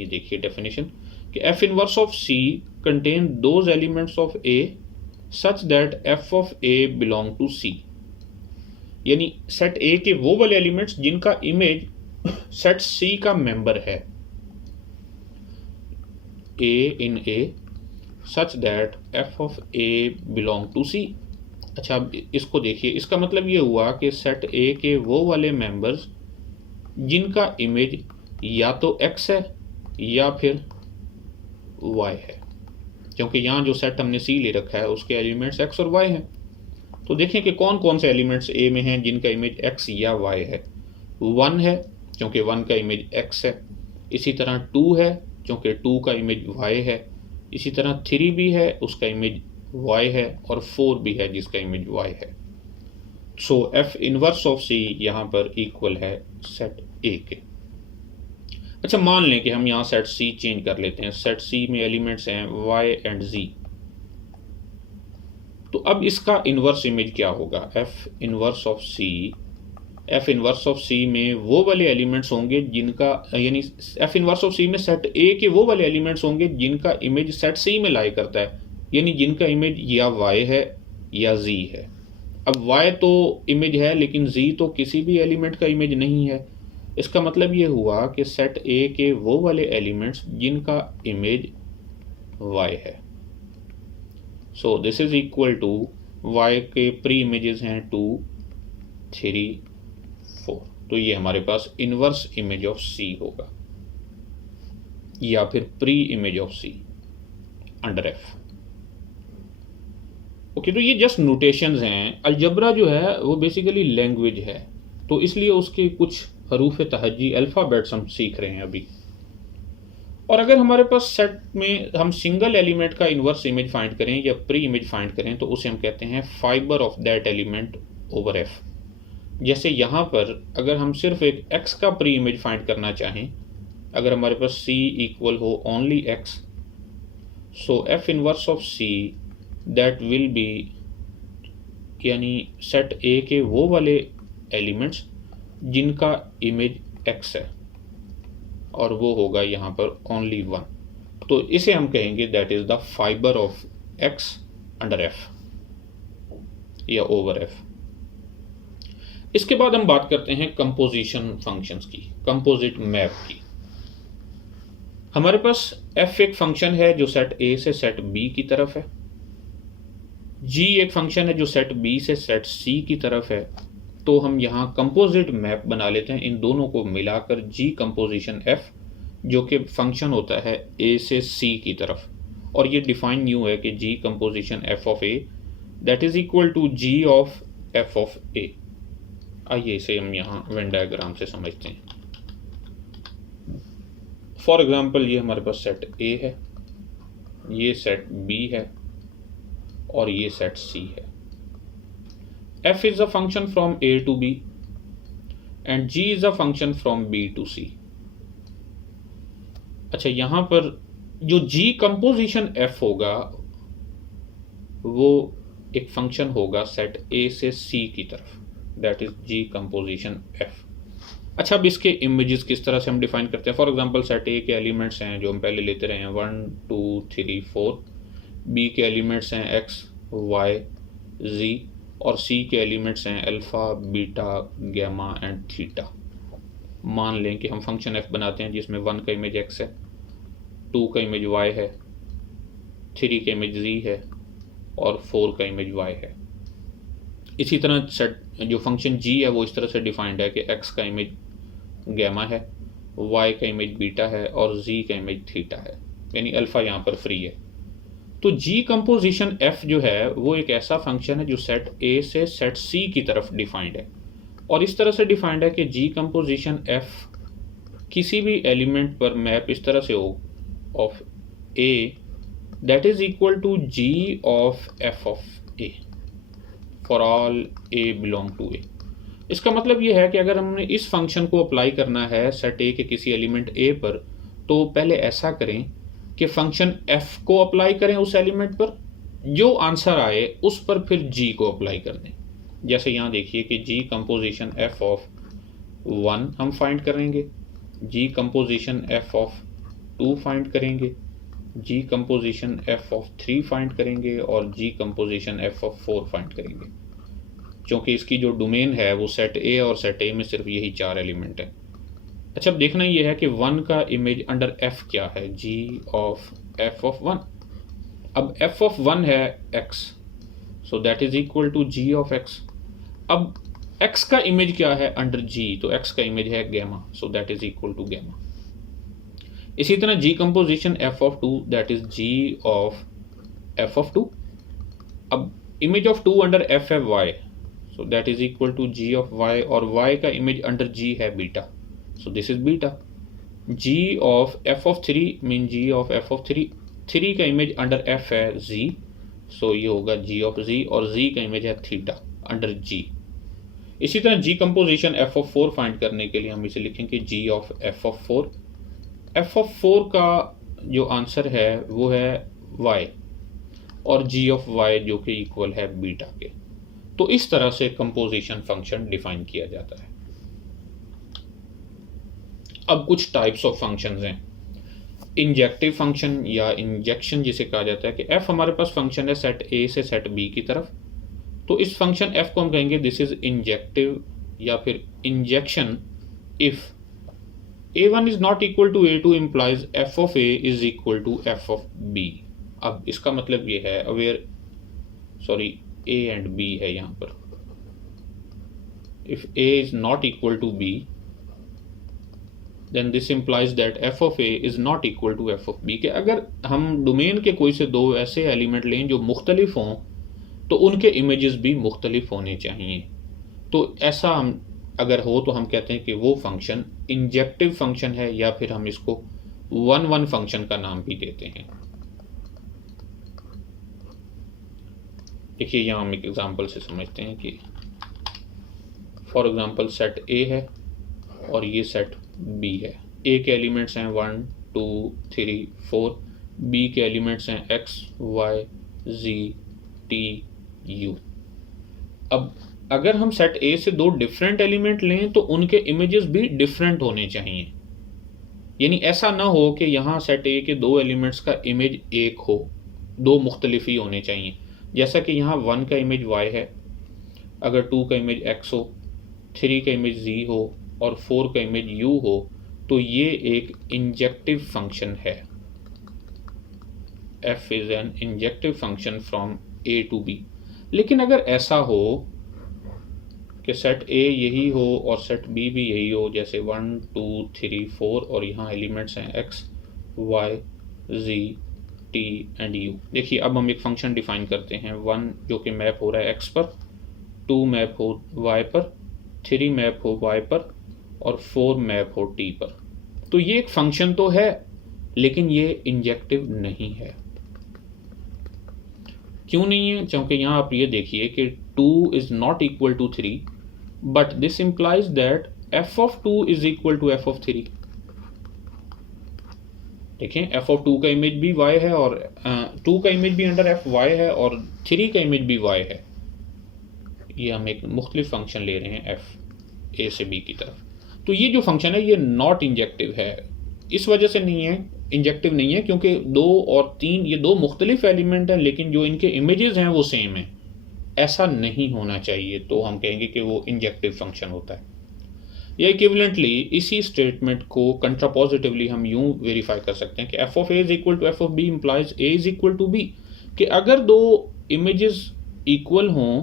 ये देखिए डेफिनेशन कि f inverse of C contain those elements of A such that F of a belong to C, यानी सेट ए के वो वाले एलिमेंट्स जिनका इमेज सेट सी का मेंबर है, a in A such that F of a belong to C. अच्छा, अब इसको देखिए, इसका मतलब ये हुआ कि सेट ए के वो वाले मेंबर्स जिनका इमेज या तो एक्स है या फिर वाई है, क्योंकि यहाँ जो सेट हमने सी ले रखा है उसके एलिमेंट्स एक्स और वाई हैं। तो देखें कि कौन कौन से एलिमेंट्स ए में हैं जिनका इमेज एक्स या वाई है। 1 है क्योंकि 1 का इमेज एक्स है, इसी तरह 2 है क्योंकि 2 का इमेज वाई है, इसी तरह 3 भी है उसका इमेज वाई है, और 4 भी है जिसका इमेज वाई है। सो एफ इनवर्स ऑफ सी यहाँ पर इक्वल है सेट ए के। अच्छा, मान लें कि हम यहाँ सेट सी चेंज कर लेते हैं, सेट सी में एलिमेंट्स हैं वाई एंड जी, तो अब इसका इनवर्स इमेज क्या होगा, f inverse of C. F inverse of C में वो वाले एलिमेंट्स होंगे जिनका, यानी एफ इनवर्स ऑफ सी में सेट ए के वो वाले एलिमेंट्स होंगे जिनका इमेज सेट सी में लाई करता है, यानी जिनका इमेज या वाई है या जी है। अब वाई तो इमेज है लेकिन जी तो किसी भी एलिमेंट का इमेज नहीं है। इसका मतलब ये हुआ कि सेट ए के वो वाले एलिमेंट्स जिनका इमेज वाई है। So this is equal to Y के प्री इमेजेस हैं 2, 3, 4, तो ये हमारे पास इनवर्स इमेज ऑफ सी होगा या फिर pre image of C under F. Okay, तो ये जस्ट नोटेशंस हैं। अलजबरा जो है वो बेसिकली लैंग्वेज है, तो इसलिए उसके कुछ हरूफ तहज्जी अल्फ़ाबेट्स हम सीख रहे हैं अभी। और अगर हमारे पास सेट में हम सिंगल एलिमेंट का इन्वर्स इमेज फाइंड करें या प्री इमेज फाइंड करें तो उसे हम कहते हैं fibre of that element over F. जैसे यहाँ पर अगर हम सिर्फ एक एक्स का प्री इमेज फाइंड करना चाहें, अगर हमारे पास सी इक्वल हो only x, so F inverse of see that will be, यानी सेट ए के वो वाले एलिमेंट्स जिनका इमेज एक्स है और वो होगा यहाँ पर ओनली 1, तो इसे हम कहेंगे that is the fibre of x under F या ओवर एफ। इसके बाद हम बात करते हैं कंपोजिशन फंक्शंस की, कंपोजिट मैप की। हमारे पास एफ एक फंक्शन है जो सेट ए से सेट बी की तरफ है, जी एक फंक्शन है जो सेट बी से सेट सी की तरफ है। तो हम यहाँ कंपोजिट मैप बना लेते हैं इन दोनों को मिलाकर, जी कंपोजिशन एफ जो कि फंक्शन होता है ए से सी की तरफ, और ये डिफाइन यूँ है कि g composition f of a that is equal to ji of F of a. आइए इसे हम यहाँ वेन डायग्राम से समझते हैं। फॉर एग्जाम्पल ये हमारे पास सेट ए है, ये सेट बी है और ये सेट सी है। f is a function from a to b and g is a function from b to c। अच्छा, यहाँ पर जो g कंपोजिशन f होगा वो एक फंक्शन होगा सेट a से c की तरफ, that is g composition f। अच्छा, अब इसके इमेजेस किस तरह से हम डिफाइन करते हैं। फॉर एग्जांपल सेट a के एलिमेंट्स हैं जो हम पहले लेते रहे हैं 1, 2, 3, 4, b के एलिमेंट्स हैं x, y, z, और C के एलिमेंट्स हैं alpha, beta, gamma and theta. मान लें कि हम फंक्शन f बनाते हैं जिसमें 1 का इमेज x है, 2 का इमेज y है, 3 का इमेज z है और 4 का इमेज y है। इसी तरह सेट जो फंक्शन g है वो इस तरह से डिफाइंड है कि x का इमेज गैमा है, y का इमेज बीटा है और z का इमेज थीटा है, यानी अल्फ़ा यहाँ पर फ्री है। तो जी कंपोजिशन f जो है वो एक ऐसा फंक्शन है जो सेट a से सेट c की तरफ डिफाइंड है, और इस तरह से डिफाइंड है कि जी कंपोजिशन f किसी भी एलिमेंट पर मैप इस तरह से हो of a that is equal to ji of f of a for all a belong to a। इसका मतलब ये है कि अगर हमने इस फंक्शन को अप्लाई करना है सेट a के किसी एलिमेंट a पर, तो पहले ऐसा करें कि फंक्शन f को अप्लाई करें उस एलिमेंट पर, जो आंसर आए उस पर फिर g को अप्लाई कर दें। जैसे यहाँ देखिए कि g कंपोजिशन f ऑफ 1 हम फाइंड करेंगे, g composition f of 2 find करेंगे, जी कंपोजिशन एफ ऑफ 3 फाइंड करेंगे और जी कंपोजिशन एफ ऑफ 4 फाइंड करेंगे। क्योंकि इसकी जो डोमेन है वो सेट ए और सेट ए में सिर्फ यही 4 एलिमेंट है। अच्छा, अब देखना ये है कि 1 का इमेज अंडर एफ क्या है, जी ऑफ एफ ऑफ 1। अब एफ ऑफ 1 है x, so that is equal to ji of x. अब एक्स का इमेज क्या है अंडर जी, तो एक्स का इमेज है gamma, so that is equal to gamma. इसी तरह g composition f of 2 that is g of F of 2। अब इमेज ऑफ 2 अंडर एफ है y, so that is equal to ji of y, और y का image under g है beta, so this is beta. G of F of 3 mean G of F of 3, 3 का image under f है जी, सो ये होगा जी of जी, और जी का image है थीटा अंडर जी। इसी तरह g composition f of 4 find करने के लिए हम इसे लिखेंगे g of F of 4। F of 4 का जो आंसर है वो है वाई, और जी ऑफ वाई जो कि इक्वल है बीटा के। तो इस तरह से कंपोजिशन फंक्शन डिफाइन किया जाता है। अब कुछ टाइप्स ऑफ फंक्शंस हैं। इंजेक्टिव फंक्शन या इंजेक्शन जिसे कहा जाता है कि एफ हमारे पास फंक्शन है सेट ए से सेट बी की तरफ, तो इस फंक्शन एफ को हम कहेंगे दिस इज इंजेक्टिव या फिर injection if a1 is not equal to a2 implies f of a is equal to f of b। अब इसका मतलब ये है अवेयर a एंड b है यहाँ पर, if a is not equal to b then this implies that f of a is not equal to f of b। के अगर हम डोमेन के कोई से दो ऐसे एलिमेंट लें जो मुख्तलिफ हों तो उनके इमेजेस भी मुख्तलिफ होने चाहिए। तो ऐसा हम अगर हो तो हम कहते हैं कि वो फंक्शन इंजेक्टिव फंक्शन है, या फिर हम इसको 1-1 फंक्शन का नाम भी देते हैं। देखिए यहाँ हम एक एग्जांपल से समझते हैं कि फॉर एग्जांपल सेट ए है और ये सेट बी है। ए के एलिमेंट्स हैं 1 2 3 4, बी के एलिमेंट्स हैं x Y G T U. अब अगर हम सेट ए से दो डिफरेंट एलिमेंट लें तो उनके इमेजेस भी डिफरेंट होने चाहिए। यानी ऐसा ना हो कि यहाँ सेट ए के दो एलिमेंट्स का इमेज एक हो, दो मुख्तलिफ ही होने चाहिए। जैसा कि यहाँ 1 का इमेज y है, अगर 2 का इमेज x हो, 3 का इमेज z हो और 4 का इमेज u हो, तो ये एक इंजेक्टिव फंक्शन है। f is an injective function from a to b। लेकिन अगर ऐसा हो कि सेट A यही हो और सेट B भी यही हो, जैसे 1 2 3 4 और यहाँ एलिमेंट्स हैं x y z t and u। देखिए अब हम एक फंक्शन डिफाइन करते हैं, 1 जो कि मैप हो रहा है x पर, 2 मैप हो y पर, 3 मैप हो y पर और 4 मैप हो t पर। तो ये एक फंक्शन तो है लेकिन ये इंजेक्टिव नहीं है। क्यों नहीं है? क्योंकि यहाँ आप ये देखिए कि 2 is not equal to 3, but this implies that f of 2 is equal to f of 3। देखें f ऑफ 2 का इमेज भी y है और 2 का इमेज भी अंडर f y है और 3 का इमेज भी y है। ये हम एक मुख्तलिफ फंक्शन ले रहे हैं f a से b की तरफ। तो ये जो फंक्शन है ये नॉट इंजेक्टिव है। इस वजह से नहीं है, इंजेक्टिव नहीं है, क्योंकि 2 और 3 ये दो मुख्तलिफ एलिमेंट हैं लेकिन जो इनके इमेजेस हैं वो सेम है। ऐसा नहीं होना चाहिए, तो हम कहेंगे कि वो इंजेक्टिव फंक्शन होता है। या इक्विवेलेंटली इसी स्टेटमेंट को कंट्रापोजिटिवली हम यूं वेरीफाई कर सकते हैं कि f of a is equal to f of b implies a is equal to b, कि अगर दो इमेजेस इक्वल हों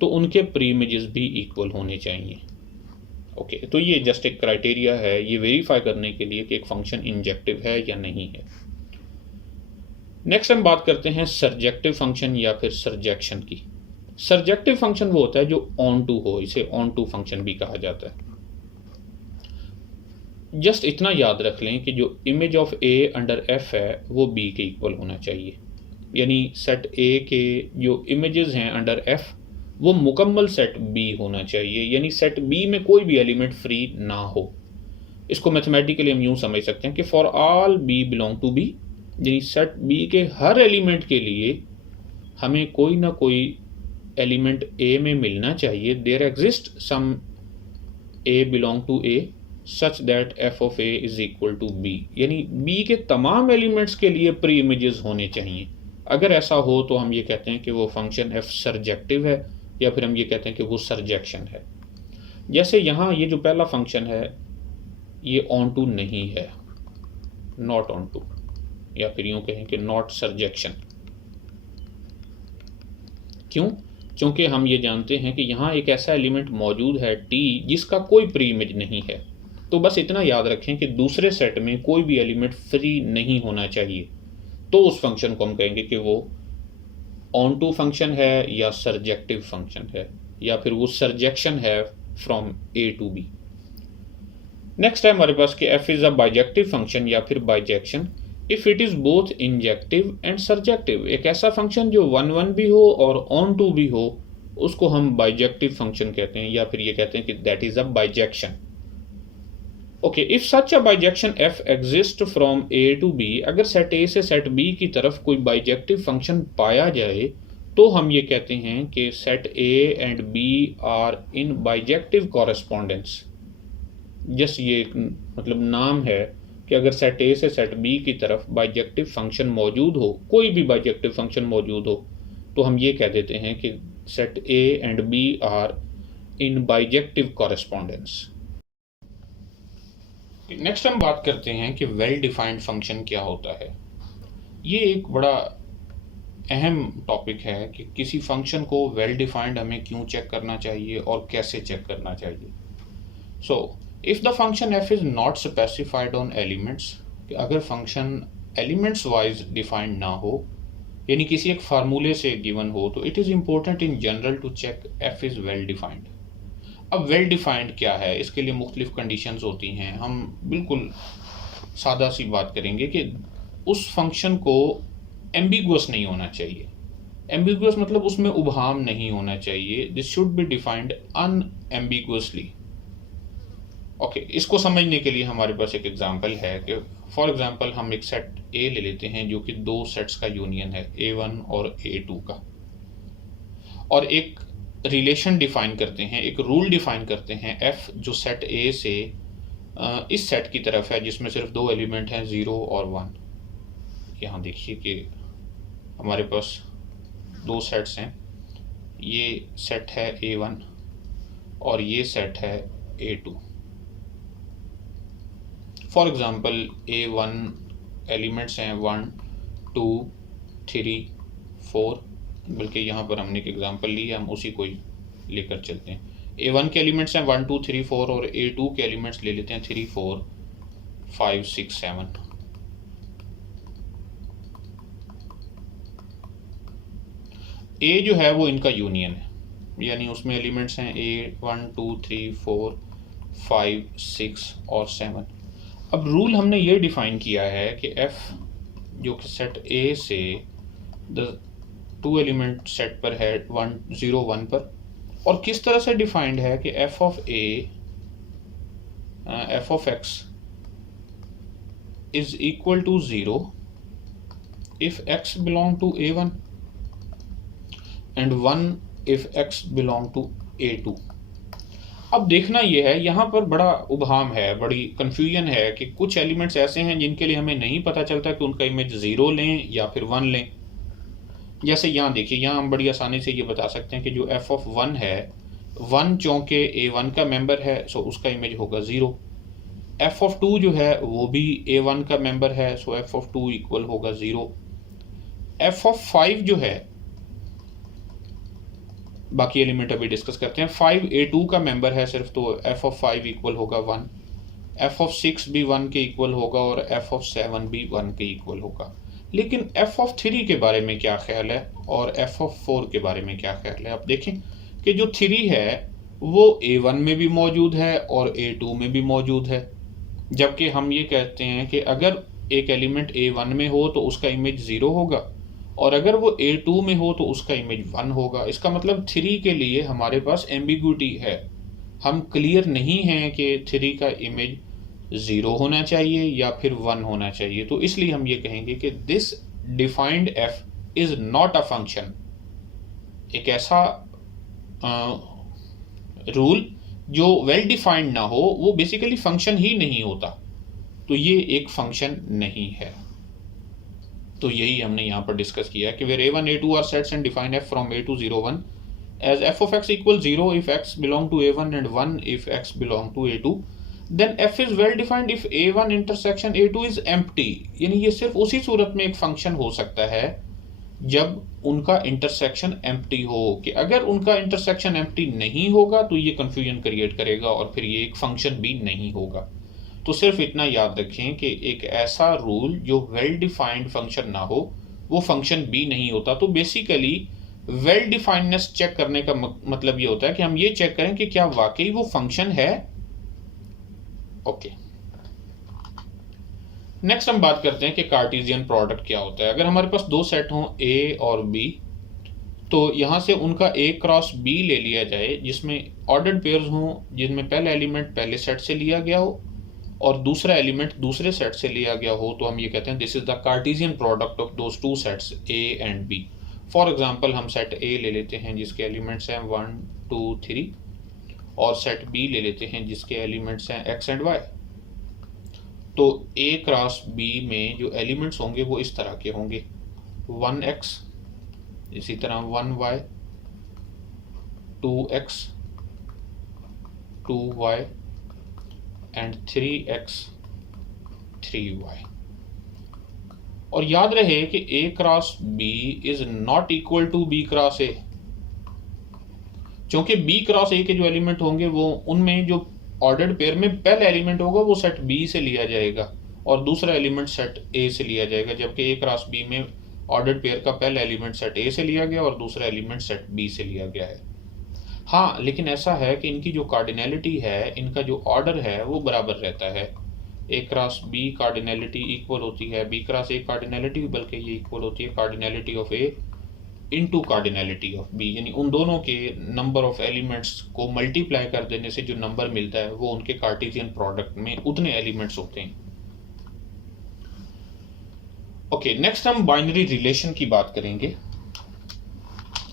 तो उनके प्री इमेजेस भी इक्वल होने चाहिए। ओके, तो ये जस्ट एक क्राइटेरिया है ये वेरीफाई करने के लिए कि एक फंक्शन इंजेक्टिव है या नहीं है। नेक्स्ट हम बात करते हैं सरजेक्टिव फंक्शन या फिर सरजेक्शन की। सरजेक्टिव फंक्शन वो होता है जो ऑन टू हो, इसे ऑन टू फंक्शन भी कहा जाता है। जस्ट इतना याद रख लें कि जो image of a under f है वो b के इक्वल होना चाहिए। यानी सेट a के जो इमेजेस हैं अंडर f वो मुकम्मल सेट B होना चाहिए, यानी सेट B में कोई भी एलिमेंट फ्री ना हो। इसको मैथमेटिकली हम यूं समझ सकते हैं कि for all B belong to B, यानी सेट B के हर एलिमेंट के लिए हमें कोई ना कोई एलिमेंट A में मिलना चाहिए। There exist some A belong to A such that F of A is equal to B, यानी बी के तमाम एलिमेंट्स के लिए प्री इमेजेस होने चाहिए। अगर ऐसा हो तो हम ये कहते हैं कि वो फंक्शन एफ सरजेक्टिव है, या फिर हम ये कहते हैं कि वो सरजेक्शन है। जैसे यहाँ ये जो पहला फंक्शन है ये ऑन टू नहीं है, नॉट ऑन टू, या फिर यूँ कहें कि नॉट सरजेक्शन। क्यों? क्योंकि हम ये जानते हैं कि यहाँ एक ऐसा एलिमेंट मौजूद है टी जिसका कोई प्री इमेज नहीं है। तो बस इतना याद रखें कि दूसरे सेट में कोई भी एलिमेंट फ्री नहीं होना चाहिए, तो उस फंक्शन को हम कहेंगे कि वो ऑन टू फंक्शन है या सरजेक्टिव फंक्शन है, या फिर वो सरजेक्शन है from A to B. Next है हमारे पास कि f is a bijective function या फिर bijection if it is both injective and surjective. एक ऐसा फंक्शन जो 1 1 भी हो और ऑन टू भी हो उसको हम बाइजेक्टिव फंक्शन कहते हैं, या फिर ये कहते हैं कि that is a bijection. Okay, if such a bijection F exist from A to B, अगर सेट ए से सेट बी की तरफ कोई बाइजेक्टिव फंक्शन पाया जाए तो हम ये कहते हैं कि set A and B are in bijective correspondence. Just ये मतलब नाम है कि अगर सेट ए से सेट बी की तरफ बाइजेक्टिव फंक्शन मौजूद हो, कोई भी बाइजेक्टिव फंक्शन मौजूद हो, तो हम ये कह देते हैं कि set A and B are in bijective correspondence. Next हम बात करते हैं कि वेल डिफाइंड फंक्शन क्या होता है। ये एक बड़ा अहम टॉपिक है कि किसी फंक्शन को वेल डिफाइंड हमें क्यों चेक करना चाहिए और कैसे चेक करना चाहिए। So if the function F is not specified on elements, अगर फंक्शन एलिमेंट्स वाइज डिफाइंड ना हो, यानी किसी एक फार्मूले से गिवन हो, तो it is important in general to check F is well defined. अब वेल डिफाइंड क्या है, इसके लिए मुख्तलिफ कंडीशंस होती हैं। हम बिल्कुल सादा सी बात करेंगे कि उस फंक्शन को एम्बिगुअस नहीं होना चाहिए। एम्बिगुअस मतलब उसमें उबहाम नहीं होना चाहिए। This should be defined unambiguously. Okay, इसको समझने के लिए हमारे पास एक एग्जांपल है कि फॉर एग्जांपल हम एक सेट ए ले लेते हैं जो कि दो सेट्स का यूनियन है, A1 और A2 का, और एक रिलेशन डिफाइन करते हैं, एक रूल डिफाइन करते हैं एफ जो सेट ए से इस सेट की तरफ है जिसमें सिर्फ दो एलिमेंट हैं 0 और 1। यहाँ देखिए कि हमारे पास दो सेट्स हैं, ये सेट है A1 और ये सेट है A2। For example A1 elements हैं 1 2 3 4, बल्कि यहाँ पर हमने एक एग्जांपल ली है, हम उसी को ही लेकर चलते हैं। A1 के एलिमेंट्स हैं 1 2 3 4 और A2 के एलिमेंट्स ले लेते हैं 3 4 5 6 7। A जो है वो इनका यूनियन है, यानी उसमें एलिमेंट्स हैं A1 2 3 4 5 6 और 7। अब रूल हमने ये डिफाइन किया है कि F जो कि सेट A से द टू एलिमेंट सेट पर है 1 0 1 पर, और किस तरह से डिफाइंड है कि f of x is equal to 0 if x belong to A1 and 1 if x belong to A2। अब देखना यह है, यहाँ पर बड़ा उबहाम है, बड़ी कन्फ्यूजन है कि कुछ एलिमेंट्स ऐसे हैं जिनके लिए हमें नहीं पता चलता कि उनका इमेज 0 लें या फिर 1 लें। जैसे यहाँ देखिए, यहाँ हम बड़ी आसानी से ये बता सकते हैं कि जो f ऑफ 1 है, 1 चूँकि A1 का मेंबर है सो उसका इमेज होगा 0। f ऑफ 2 जो है वो भी A1 का मेंबर है सो f ऑफ 2 इक्वल होगा 0। f ऑफ 5 जो है, बाकी एलिमेंट अभी डिस्कस करते हैं, 5 A2 का मेंबर है सिर्फ, तो f ऑफ 5 इक्वल होगा 1। f ऑफ 6 भी 1 के इक्वल होगा और f ऑफ 7 भी 1 के इक्वल होगा। लेकिन f ऑफ 3 के बारे में क्या ख्याल है और f ऑफ 4 के बारे में क्या ख्याल है। आप देखें कि जो 3 है वो A1 में भी मौजूद है और A2 में भी मौजूद है, जबकि हम ये कहते हैं कि अगर एक एलिमेंट A1 में हो तो उसका इमेज 0 होगा और अगर वो A2 में हो तो उसका इमेज 1 होगा। इसका मतलब 3 के लिए हमारे पास एम्बिग्यूटी है, हम क्लियर नहीं हैं कि 3 का इमेज 0 होना चाहिए या फिर 1 होना चाहिए। तो इसलिए हम ये कहेंगे कि this defined f is not a function. एक ऐसा रूल जो वेल डिफाइंड ना हो वो बेसिकली फंक्शन ही नहीं होता, तो ये एक फंक्शन नहीं है। तो यही हमने यहाँ पर डिस्कस किया है कि where a1 a2 are sets and define f from a to 0 1 as f of x equals 0 if x belong to a1 and 1 if x belong to a2, then f is well defined if a1 intersection a2 is empty। यानी ये सिर्फ उसी सूरत में एक function हो सकता है जब उनका इंटरसेक्शन एम्प्टी हो, कि अगर उनका इंटरसेक्शन एम्प्टी नहीं होगा तो ये कंफ्यूजन क्रिएट करेगा और फिर ये एक फंक्शन भी नहीं होगा। तो सिर्फ इतना याद रखें कि एक ऐसा रूल जो वेल डिफाइंड फंक्शन ना हो वो फंक्शन भी नहीं होता। तो बेसिकली वेल डिफाइंडनेस चेक करने का मतलब ये होता है कि हम ये चेक करें कि क्या वाकई वो फंक्शन है। ओके, नेक्स्ट हम बात करते हैं कि कार्टेशियन प्रोडक्ट क्या होता है। अगर हमारे पास दो सेट हों ए और बी, तो यहां से उनका ए क्रॉस बी ले लिया जाए जिसमें ऑर्डर्ड पेयर्स हों, जिनमें पहला एलिमेंट पहले सेट से लिया गया हो और दूसरा एलिमेंट दूसरे सेट से लिया गया हो, तो हम ये कहते हैं this is the Cartesian product of those two sets A and B. For example हम सेट ए ले लेते हैं जिसके एलिमेंट्स हैं 1 2 3 और सेट बी ले लेते हैं जिसके एलिमेंट्स हैं एक्स एंड वाई। तो ए क्रॉस बी में जो एलिमेंट्स होंगे वो इस तरह के होंगे 1x, इसी तरह 1y, 2x, 2y and 3x 3y। और याद रहे कि a cross b is not equal to b cross a, क्योंकि b क्रॉस a के जो एलिमेंट होंगे वो उनमें जो ऑर्डर्ड पेयर में पहला एलिमेंट होगा वो सेट b से लिया जाएगा और दूसरा एलिमेंट सेट a से लिया जाएगा, जबकि a क्रॉस b में ऑर्डर्ड पेयर का पहला एलिमेंट सेट a से लिया गया और दूसरा एलिमेंट सेट b से लिया गया है। हाँ, लेकिन ऐसा है कि इनकी जो कार्डिनैलिटी है, इनका जो ऑर्डर है वो बराबर रहता है। ए क्रॉस बी कार्डिनैलिटी इक्वल होती है बी क्रॉस ए कार्डिनैलिटी, बल्कि ये इक्वल होती है cardinality of A into cardinality of B. यानी उन दोनों के नंबर ऑफ एलिमेंट्स को मल्टीप्लाई कर देने से जो नंबर मिलता है वो उनके कार्टेशियन प्रोडक्ट में उतने एलिमेंट्स होते हैं। ओके, नेक्स्ट हम बाइनरी रिलेशन की बात करेंगे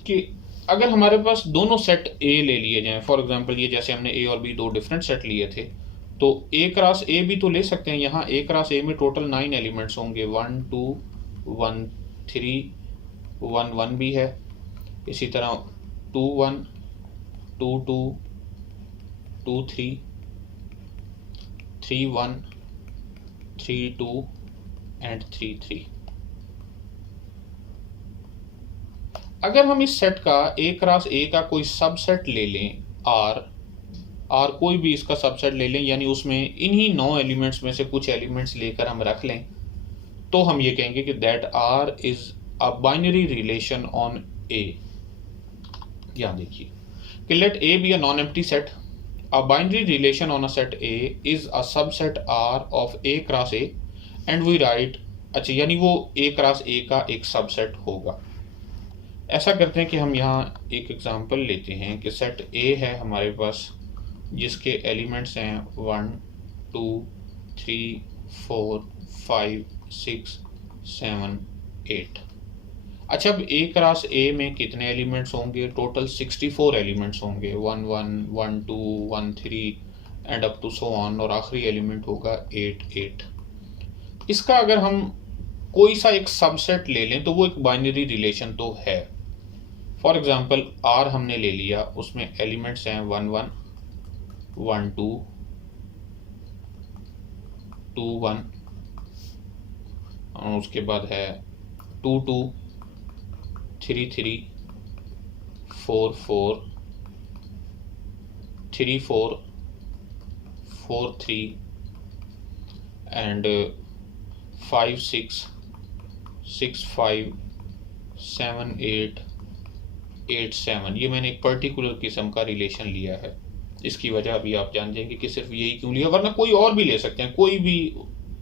कि अगर हमारे पास दोनों सेट ए ले लिए जाएं, फॉर एग्जांपल ये जैसे हमने ए और बी दो डिफरेंट सेट लिए थे, तो ए क्रॉस ए भी तो ले सकते हैं। यहाँ ए क्रॉस ए में टोटल 9 एलिमेंट्स होंगे, 1 2 1 3 1 1 भी है, इसी तरह 2 1 2 2 2 3 3 1 3 2 एंड 3 3। अगर हम इस सेट का ए क्रॉस ए का कोई सबसेट ले लें, आर कोई भी इसका सबसेट ले लें, यानी उसमें इन्हीं 9 एलिमेंट्स में से कुछ एलिमेंट्स लेकर हम रख लें, तो हम ये कहेंगे कि that R is a binary relation on A. यहाँ देखिए कि let A be a non empty set, a binary relation on a set A is a subset R of A cross A and we write, अच्छा यानी वो ए cross ए का एक subset होगा। ऐसा करते हैं कि हम यहाँ एक एग्जांपल लेते हैं कि सेट ए है हमारे पास जिसके एलिमेंट्स हैं 1 2 3 4 5 6 7 8। अच्छा, अब ए क्रॉस ए में कितने एलिमेंट्स होंगे? टोटल 64 एलिमेंट्स होंगे, 1 1 1 2 1 3 and up to so on, और आखिरी एलिमेंट होगा 8 8। इसका अगर हम कोई सा एक सबसेट ले लें तो वो एक बाइनरी रिलेशन तो है। फॉर एग्जांपल आर हमने ले लिया, उसमें एलिमेंट्स हैं 1 1 1 2 2 1 और उसके बाद है 2 2 3 3 4 4 3 4 4 3 एंड 5 6 6 5 7 8 8 7। ये मैंने एक पर्टिकुलर किस्म का रिलेशन लिया है। इसकी वजह अभी आप जान जाएंगे कि सिर्फ यही क्यों लिया, वरना कोई और भी ले सकते हैं। कोई भी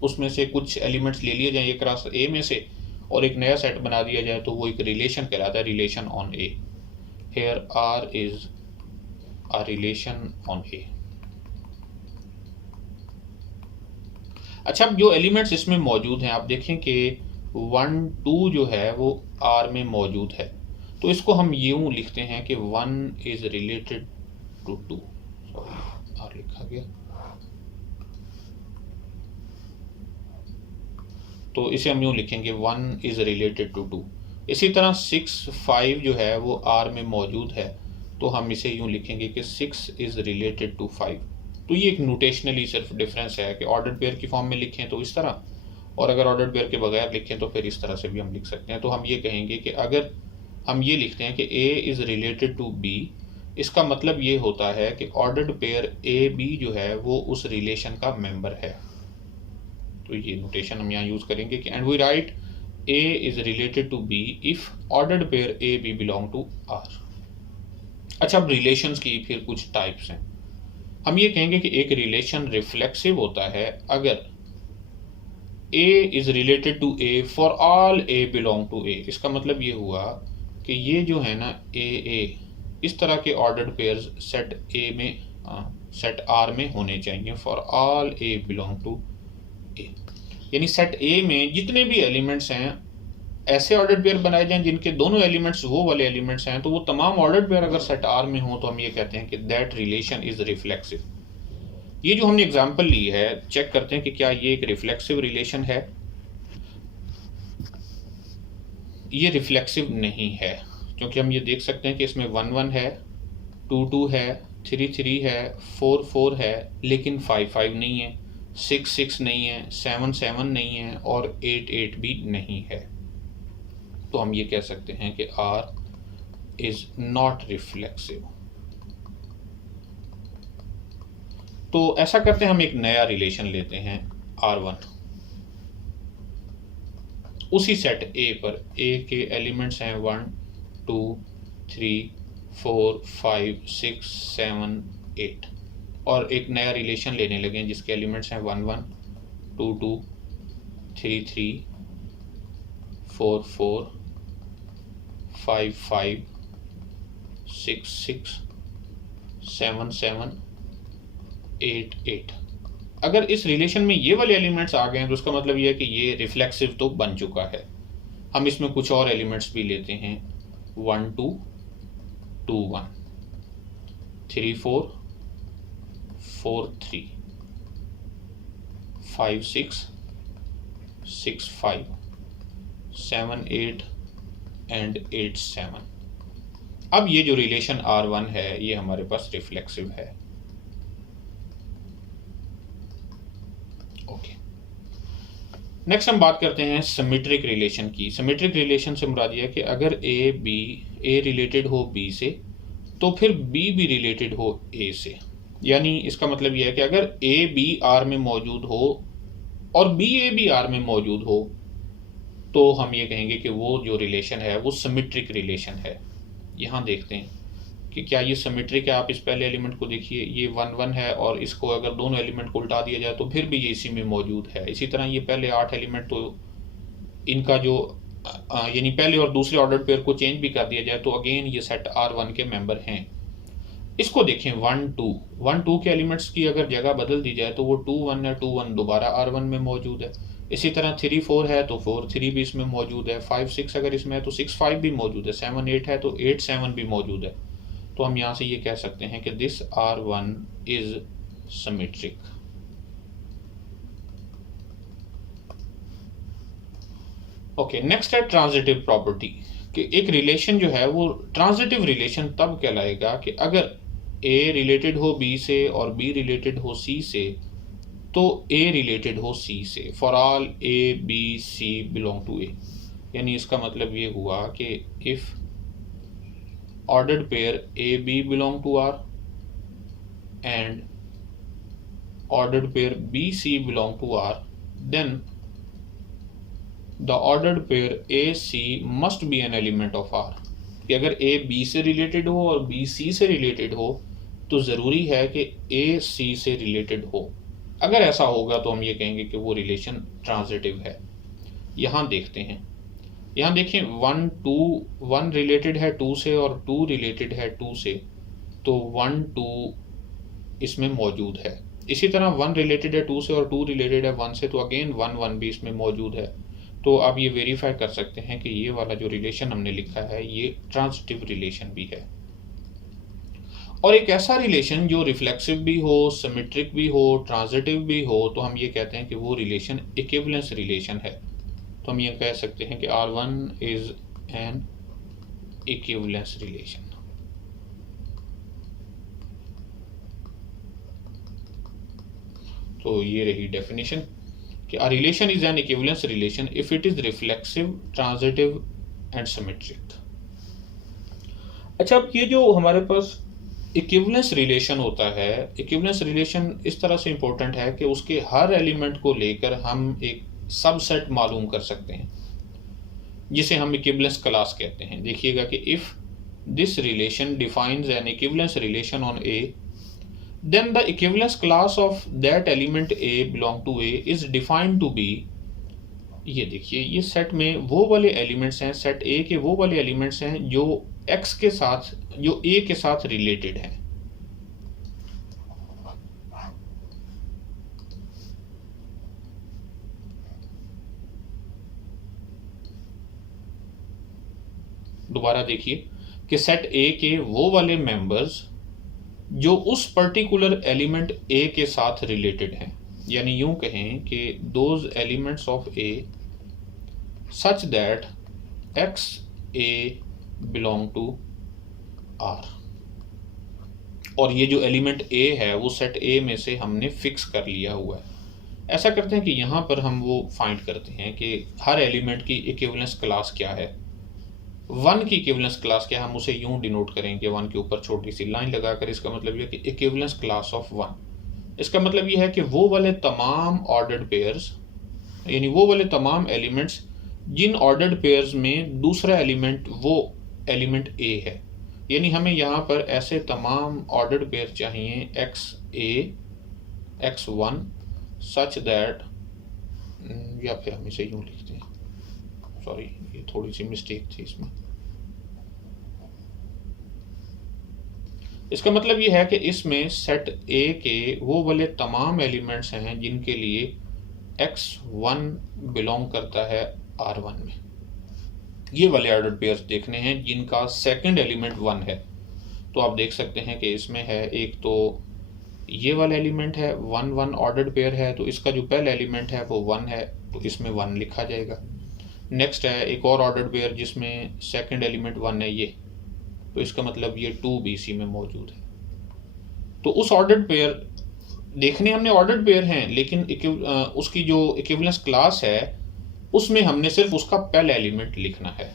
उसमें से कुछ एलिमेंट्स ले लिए जाए एक क्रॉस ए में से और एक नया सेट बना दिया जाए तो वो एक रिलेशन कहलाता है, relation on A. Here R is a relation on A. अच्छा, अब जो एलिमेंट्स इसमें मौजूद हैं आप देखें कि 1 2 जो है वो आर में मौजूद है, तो इसको हम यूं लिखते हैं कि 1 इज रिलेटेड टू 2। आर लिखा गया। तो इसे हम यूँ लिखेंगे 1 इज़ रिलेटेड टू 2। इसी तरह 6 5 जो है वो आर में मौजूद है, तो हम इसे यूँ लिखेंगे कि 6 इज़ रिलेटेड टू 5। तो ये एक नोटेशनली सिर्फ डिफरेंस है कि ऑर्डर्ड पेयर की फॉर्म में लिखें तो इस तरह, और अगर ऑर्डर्ड पेयर के बगैर लिखें तो फिर इस तरह से भी हम लिख सकते हैं। तो हम ये कहेंगे कि अगर हम ये लिखते हैं कि A is related to B, इसका मतलब ये होता है कि ऑर्डर्ड पेयर ए बी जो है वो उस रिलेशन का मेंबर है। तो ये नोटेशन हम यहाँ यूज़ करेंगे कि and we write A is related to B if ordered pair A B belong to R. अच्छा, अब रिलेशंस की फिर कुछ टाइप्स हैं। हम ये कहेंगे कि एक रिलेशन रिफ्लेक्सिव होता है अगर a is related to a for all a belong to A. इसका मतलब ये हुआ कि ये जो है ना ए इस तरह के ऑर्डर्ड पेयर्स सेट ए में सेट आर में होने चाहिए for all a belong to A. यानी सेट ए में जितने भी एलिमेंट्स हैं ऐसे ऑर्डर्ड पेयर बनाए जाएं जिनके दोनों एलिमेंट्स वो वाले एलिमेंट्स हैं, तो वो तमाम ऑर्डर्ड पेयर अगर सेट आर में हो तो हम ये कहते हैं कि दैट रिलेशन इज रिफ्लेक्सिव। ये जो हमने एग्जांपल ली है, चेक करते हैं कि क्या ये एक रिफ्लेक्सिव रिलेशन है। ये रिफ्लेक्सिव नहीं है, क्योंकि हम ये देख सकते हैं कि इसमें 1 1 है, 2 2 है, 3 3 है, 4 4 है, लेकिन 5 5 नहीं है, 6 6 नहीं है, 7 7 नहीं है और 8 8 भी नहीं है। तो हम ये कह सकते हैं कि R इज नॉट रिफ्लेक्सिव। तो ऐसा करते हैं, हम एक नया रिलेशन लेते हैं R1। उसी सेट A पर A के एलिमेंट्स हैं 1 2 3 4 5 6 7 8, और एक नया रिलेशन लेने लगे जिसके एलिमेंट्स हैं 1 1 2 2 3 3 4 4 5 5 6 6 7 7 8 8। अगर इस रिलेशन में ये वाले एलिमेंट्स आ गए हैं तो उसका मतलब ये है कि ये रिफ्लेक्सिव तो बन चुका है। हम इसमें कुछ और एलिमेंट्स भी लेते हैं 1 2 2 1 3 4 4 3 5 6 6 5 7 8 एंड 8 7। अब ये जो रिलेशन R1 है ये हमारे पास रिफ्लेक्सिव है। ओके, नेक्स्ट हम बात करते हैं सिमेट्रिक रिलेशन की। सिमेट्रिक रिलेशन से मुराद ये है कि अगर ए रिलेटेड हो बी से तो फिर बी भी रिलेटेड हो ए से। यानी इसका मतलब यह है कि अगर ए बी आर में मौजूद हो और बी ए बी आर में मौजूद हो तो हम ये कहेंगे कि वो जो रिलेशन है वो सिमेट्रिक रिलेशन है। यहाँ देखते हैं कि क्या ये सिमेट्रिक है। आप इस पहले एलिमेंट को देखिए, ये 1 1 है और इसको अगर दोनों एलिमेंट को उल्टा दिया जाए तो फिर भी ये इसी में मौजूद है। इसी तरह ये पहले 8 एलिमेंट, तो इनका जो यानी पहले और दूसरे ऑर्डर पेयर को चेंज भी कर दिया जाए तो अगेन ये सेट R1 के मेंबर हैं। इसको देखें 1 2 के एलिमेंट्स की अगर जगह बदल दी जाए तो वो 2 1 है, 2 1 दोबारा R1 में मौजूद है। इसी तरह 3 4 है तो 4 3 भी इसमें मौजूद है, 5 6 अगर इसमें है तो 6 5 भी मौजूद है, 7 8 है तो 8 7 भी मौजूद है। तो हम यहाँ से ये कह सकते हैं कि this R1 is symmetric. Okay, next है ट्रांजिटिव प्रॉपर्टी, कि एक रिलेशन जो है वो ट्रांजिटिव रिलेशन तब कहलाएगा कि अगर A रिलेटेड हो B से और B रिलेटेड हो C से तो A रिलेटेड हो C से for all A B C belong to A। यानी इसका मतलब ये हुआ कि if ordered pair AB belong to R and ordered pair BC belong to R, then the ordered pair AC must be an element of R। कि अगर A B से related हो और B C से रिलेटेड हो तो ज़रूरी है कि A C से रिलेटेड हो। अगर ऐसा होगा तो हम ये कहेंगे कि वो रिलेशन ट्रांजिटिव है। यहाँ देखते हैं, यहाँ देखिए 1 रिलेटेड है 2 से और 2 रिलेटेड है 2 से, तो 1 2 इसमें मौजूद है। इसी तरह 1 रिलेटेड है 2 से और 2 रिलेटेड है 1 से, तो अगेन 1 1 भी इसमें मौजूद है। तो अब ये वेरीफाई कर सकते हैं कि ये वाला जो रिलेशन हमने लिखा है ये ट्रांजिटिव रिलेशन भी है। और एक ऐसा रिलेशन जो रिफ्लेक्सिव भी हो, सिमेट्रिक भी हो, ट्रांजिटिव भी हो, तो हम ये कहते हैं कि वो रिलेशन इक्विवेलेंस रिलेशन है। तो हम ये कह सकते हैं कि R1 is an equivalence relation. तो ये रही डेफिनेशन कि a relation is an equivalence relation if it is reflexive, transitive and symmetric। अच्छा, अब ये जो हमारे पास इक्विवेलेंस रिलेशन होता है, इक्विवेलेंस रिलेशन इस तरह से इंपॉर्टेंट है कि उसके हर एलिमेंट को लेकर हम एक सबसेट मालूम कर सकते हैं, जिसे हम इक्विवेलेंस क्लास कहते हैं। देखिएगा कि if this relation defines an equivalence relation on A, then the equivalence class of that element A belong to A is defined to be, ये देखिए ये सेट में वो वाले एलिमेंट्स हैं, सेट A के वो वाले एलिमेंट्स हैं जो X के साथ, जो A के साथ रिलेटेड हैं। दोबारा देखिए कि सेट A के वो वाले मेंबर्स जो उस पर्टिकुलर एलिमेंट ए के साथ रिलेटेड हैं, यानी यूं कहें कि those elements of A such that X A belong to R. और ये जो एलिमेंट ए है वो सेट ए में से हमने फिक्स कर लिया हुआ है। ऐसा करते हैं कि यहाँ पर हम वो फाइंड करते हैं कि हर एलिमेंट की इक्विवेलेंस क्लास क्या है। वन की इक्विवेलेंस क्लास क्या है, हम उसे यूं डिनोट करेंगे वन के ऊपर छोटी सी लाइन लगाकर। इसका मतलब यह कि इक्विवेलेंस क्लास ऑफ वन, इसका मतलब यह है कि वो वाले तमाम ऑर्डर्ड पेयर्स, यानी वो वाले तमाम एलिमेंट्स जिन ऑर्डर्ड पेयर्स में दूसरा एलिमेंट वो एलिमेंट ए है, यानी हमें यहाँ पर ऐसे तमाम ऑर्डर्ड पेयर चाहिए x A, x one such that, या फिर हम इसे यूं लिखते हैं, सॉरी ये थोड़ी सी मिस्टेक थी इसमें। इसका मतलब ये है कि इसमें सेट ए के वो वाले तमाम एलिमेंट्स हैं जिनके लिए x1 बिलोंग करता है R1 में। ये वाले ऑर्डर्ड पेयर्स देखने हैं जिनका सेकंड एलिमेंट 1 है। तो आप देख सकते हैं कि इसमें है, एक तो ये वाला एलिमेंट है 1 1 ऑर्डर्ड पेयर है, तो इसका जो पहला एलिमेंट है वो 1 है, तो इसमें 1 लिखा जाएगा। नेक्स्ट है एक और ऑर्डर्ड पेयर जिसमें सेकंड एलिमेंट 1 है, ये, तो इसका मतलब ये 2 BC में मौजूद है। तो उस ऑर्डर्ड पेयर देखने हमने ऑर्डर्ड पेयर हैं, लेकिन उसकी जो इक्विवेलेंस क्लास है उसमें हमने सिर्फ उसका पहला एलिमेंट लिखना है,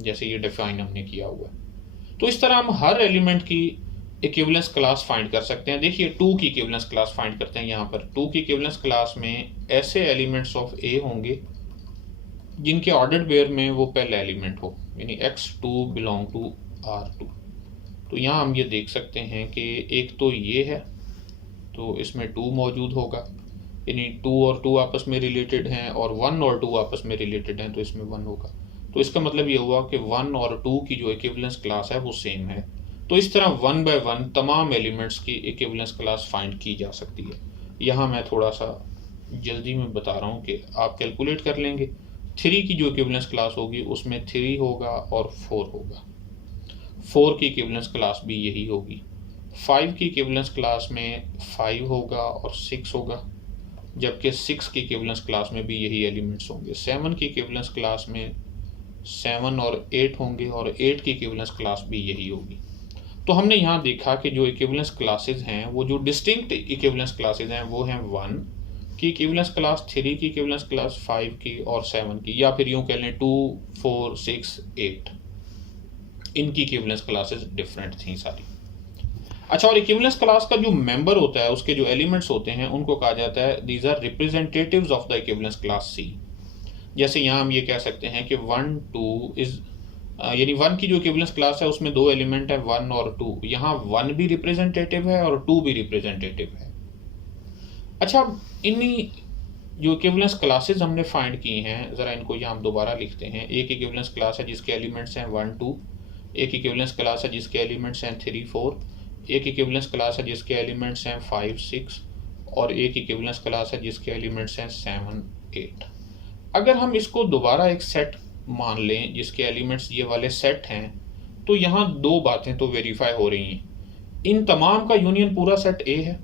जैसे ये डिफाइन हमने किया हुआ है। तो इस तरह हम हर एलिमेंट की इक्विवेलेंस क्लास फाइंड कर सकते हैं। देखिए 2 की इक्विवेलेंस क्लास फाइंड करते हैं। यहाँ पर 2 की इक्विवेलेंस क्लास में ऐसे एलिमेंट्स ऑफ ए होंगे जिनके ऑर्डर्ड पेयर में वो पहला एलिमेंट हो, यानी x2 बिलोंग टू R2। तो यहाँ हम ये देख सकते हैं कि एक तो ये है, तो इसमें 2 मौजूद होगा, यानी 2 और 2 आपस में रिलेटेड हैं, और 1 और 2 आपस में रिलेटेड हैं, तो इसमें 1 होगा। तो इसका मतलब ये हुआ कि 1 और 2 की जो इक्विवेलेंस क्लास है वो सेम है। तो इस तरह 1 बाय 1 तमाम एलिमेंट्स की इक्विवेलेंस क्लास फाइंड की जा सकती है। यहाँ मैं थोड़ा सा जल्दी में बता रहा हूँ कि आप कैलकुलेट कर लेंगे। 3 की जो इक्विवेलेंस क्लास होगी उसमें 3 होगा और 4 होगा। 4 की इक्विवेलेंस क्लास भी यही होगी। 5 की इक्विवेलेंस क्लास में 5 होगा और 6 होगा, जबकि 6 की इक्विवेलेंस क्लास में भी यही एलिमेंट्स होंगे। 7 की इक्विवेलेंस क्लास में 7 और 8 होंगे, और 8 की इक्विवेलेंस क्लास भी यही होगी। तो हमने यहाँ देखा कि जो इक्विवेलेंस क्लासेस हैं, वो जो डिस्टिंक्ट इक्विवेलेंस क्लासेस हैं वो हैं 1 की इक्विवेलेंस क्लास, 3 की इक्विवेलेंस क्लास, 5 की और 7 की, या फिर यूँ कह लें 2 4 6 8, इनकी इक्विवेलेंस क्लासेस डिफरेंट थी सारी। अच्छा, और इक्विवेलेंस क्लास का जो मेंबर होता है, उसके जो एलिमेंट्स होते हैं, उनको कहा जाता है these are representatives of the equivalence class C। जैसे यहाँ हम ये कह सकते हैं कि 1 2 इज, यानी 1 की जो इक्विवेलेंस क्लास है उसमें 2 एलिमेंट है 1 और 2, यहाँ 1 भी रिप्रेजेंटेटिव है और 2 भी रिप्रेजेंटेटिव है। अच्छा, इन्हीं जो इक्विवेलेंस क्लासेस हमने फाइंड की हैं, ज़रा इनको यहाँ हम दोबारा लिखते हैं। एक इक्विवेलेंस क्लास है जिसके एलिमेंट्स हैं 1 2, एक इक्विवेलेंस क्लास है जिसके एलिमेंट्स हैं 3 4, एक इक्विवेलेंस क्लास है जिसके एलिमेंट्स हैं 5 6, और एक इक्विवेलेंस क्लास है जिसके एलिमेंट्स हैं 7 8। अगर हम इसको दोबारा एक सेट मान लें जिसके एलिमेंट्स ये वाले सेट हैं, तो यहाँ 2 बातें तो वेरीफाई हो रही हैं। इन तमाम का यूनियन पूरा सेट ए है।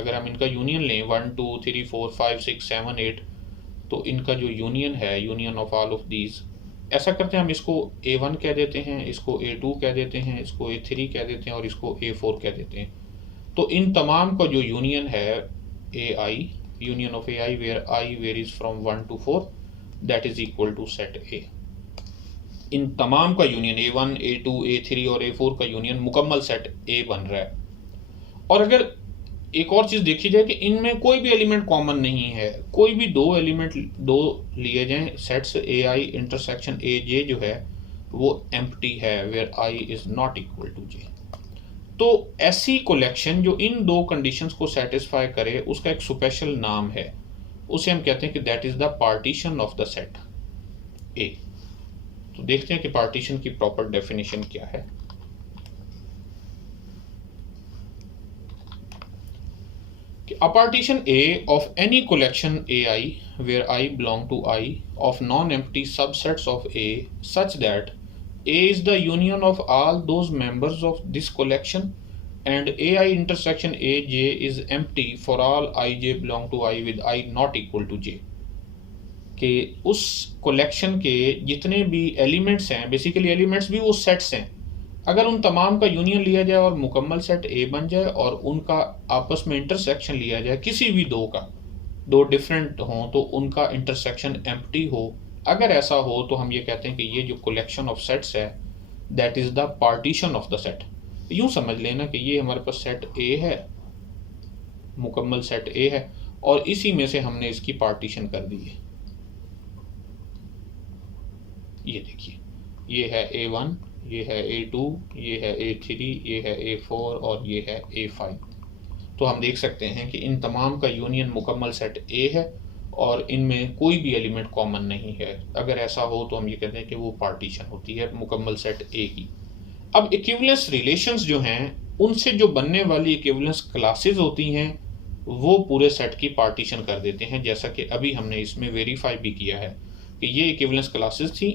अगर हम इनका यूनियन लें 1 2 3 4 5 6 7 8, तो इनका जो यूनियन है, union of all of these, ऐसा करते हैं हम इसको A1 कह देते हैं, इसको A2 कह देते हैं, इसको A3 कह देते हैं और इसको A4 कह देते हैं। तो इन तमाम का जो यूनियन है AI, union of AI where I varies from 1 to 4, that is equal to set A। इन तमाम का यूनियन A1 A2 A3 और A4 का यूनियन मुकम्मल सेट A बन रहा है। और अगर एक और चीज देखी जाए कि इनमें कोई भी एलिमेंट कॉमन नहीं है, कोई भी दो एलिमेंट दो लिए जाएं, सेट्स AI इंटरसेक्शन AJ जो है वो एम्प्टी है where I is not equal to J। तो ऐसी कोलेक्शन जो इन दो कंडीशंस को सेटिस्फाई करे, उसका एक स्पेशल नाम है, उसे हम कहते हैं कि that is the partition of the set A। तो देखते हैं कि पार्टीशन की प्रॉपर डेफिनेशन क्या है। A partition A of any collection AI where I belong to I of non-empty subsets of A such that A is the union of all those members of this collection and AI intersection AJ is empty for all IJ belong to I with I not equal to J। कि उस collection के जितने भी elements हैं, basically elements भी वो sets हैं, अगर उन तमाम का यूनियन लिया जाए और मुकम्मल सेट ए बन जाए और उनका आपस में इंटरसेक्शन लिया जाए, किसी भी दो का, दो डिफरेंट हों तो उनका इंटरसेक्शन एम्प्टी हो, अगर ऐसा हो तो हम ये कहते हैं कि ये जो कलेक्शन ऑफ सेट्स है that is the partition of the set. यूं समझ लेना कि ये हमारे पास सेट ए है, मुकम्मल सेट ए है, और इसी में से हमने इसकी पार्टीशन कर दी है। ये देखिए, ये है A1, ये है A2, ये है A3, ये है A4 और ये है A5। तो हम देख सकते हैं कि इन तमाम का यूनियन मुकम्मल सेट A है और इनमें कोई भी एलिमेंट कॉमन नहीं है। अगर ऐसा हो तो हम ये कहते हैं कि वो पार्टीशन होती है मुकम्मल सेट A की। अब इक्विवेलेंस रिलेशंस जो हैं, उनसे जो बनने वाली इक्विवेलेंस क्लासेस होती हैं वो पूरे सेट की पार्टीशन कर देते हैं, जैसा कि अभी हमने इसमें वेरीफाई भी किया है कि ये इक्विवेलेंस क्लासेस थी,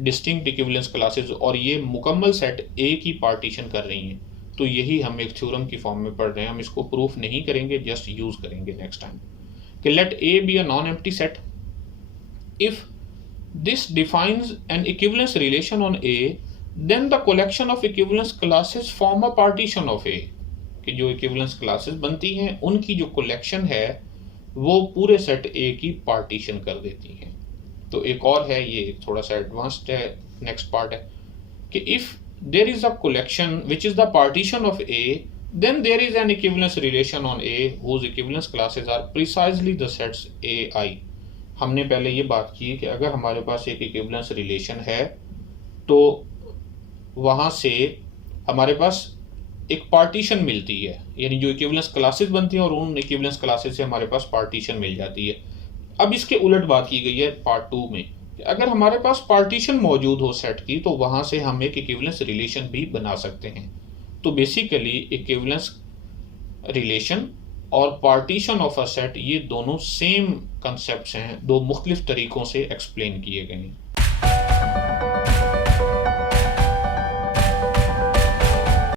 डिस्टिंक्ट इक्विवेलेंस क्लासेस, और ये मुकम्मल सेट ए की पार्टीशन कर रही हैं। तो यही हम एक थ्योरम की फॉर्म में पढ़ रहे हैं, हम इसको प्रूफ नहीं करेंगे, जस्ट यूज करेंगे नेक्स्ट टाइम। कि let A be a non empty set if this defines an equivalence relation on A then the collection of equivalence classes form a partition of A. कि जो equivalence classes बनती हैं उनकी जो collection है वो पूरे सेट ए की पार्टीशन कर देती हैं। तो एक और है, ये थोड़ा सा एडवांस्ड है, नेक्स्ट पार्ट है कि if there is a collection which is the partition of A then there is an equivalence relation on A whose equivalence classes are precisely the sets A i. हमने पहले ये बात की कि अगर हमारे पास एक इक्विवेलेंस रिलेशन है तो वहाँ से हमारे पास एक पार्टीशन मिलती है, यानी जो इक्विवेलेंस क्लासेस बनती हैं और उन इक्विवेलेंस क्लासेस से हमारे पास पार्टीशन मिल जाती है। अब इसके उलट बात की गई है पार्ट 2 में कि अगर हमारे पास पार्टीशन मौजूद हो सेट की तो वहां से हम एक इक्विवेलेंस रिलेशन भी बना सकते हैं। तो बेसिकली इक्विवेलेंस रिलेशन और पार्टीशन ऑफ अ सेट ये दोनों सेम कंसेप्ट्स हैं, दो मुख्तलिफ तरीकों से एक्सप्लेन किए गए हैं।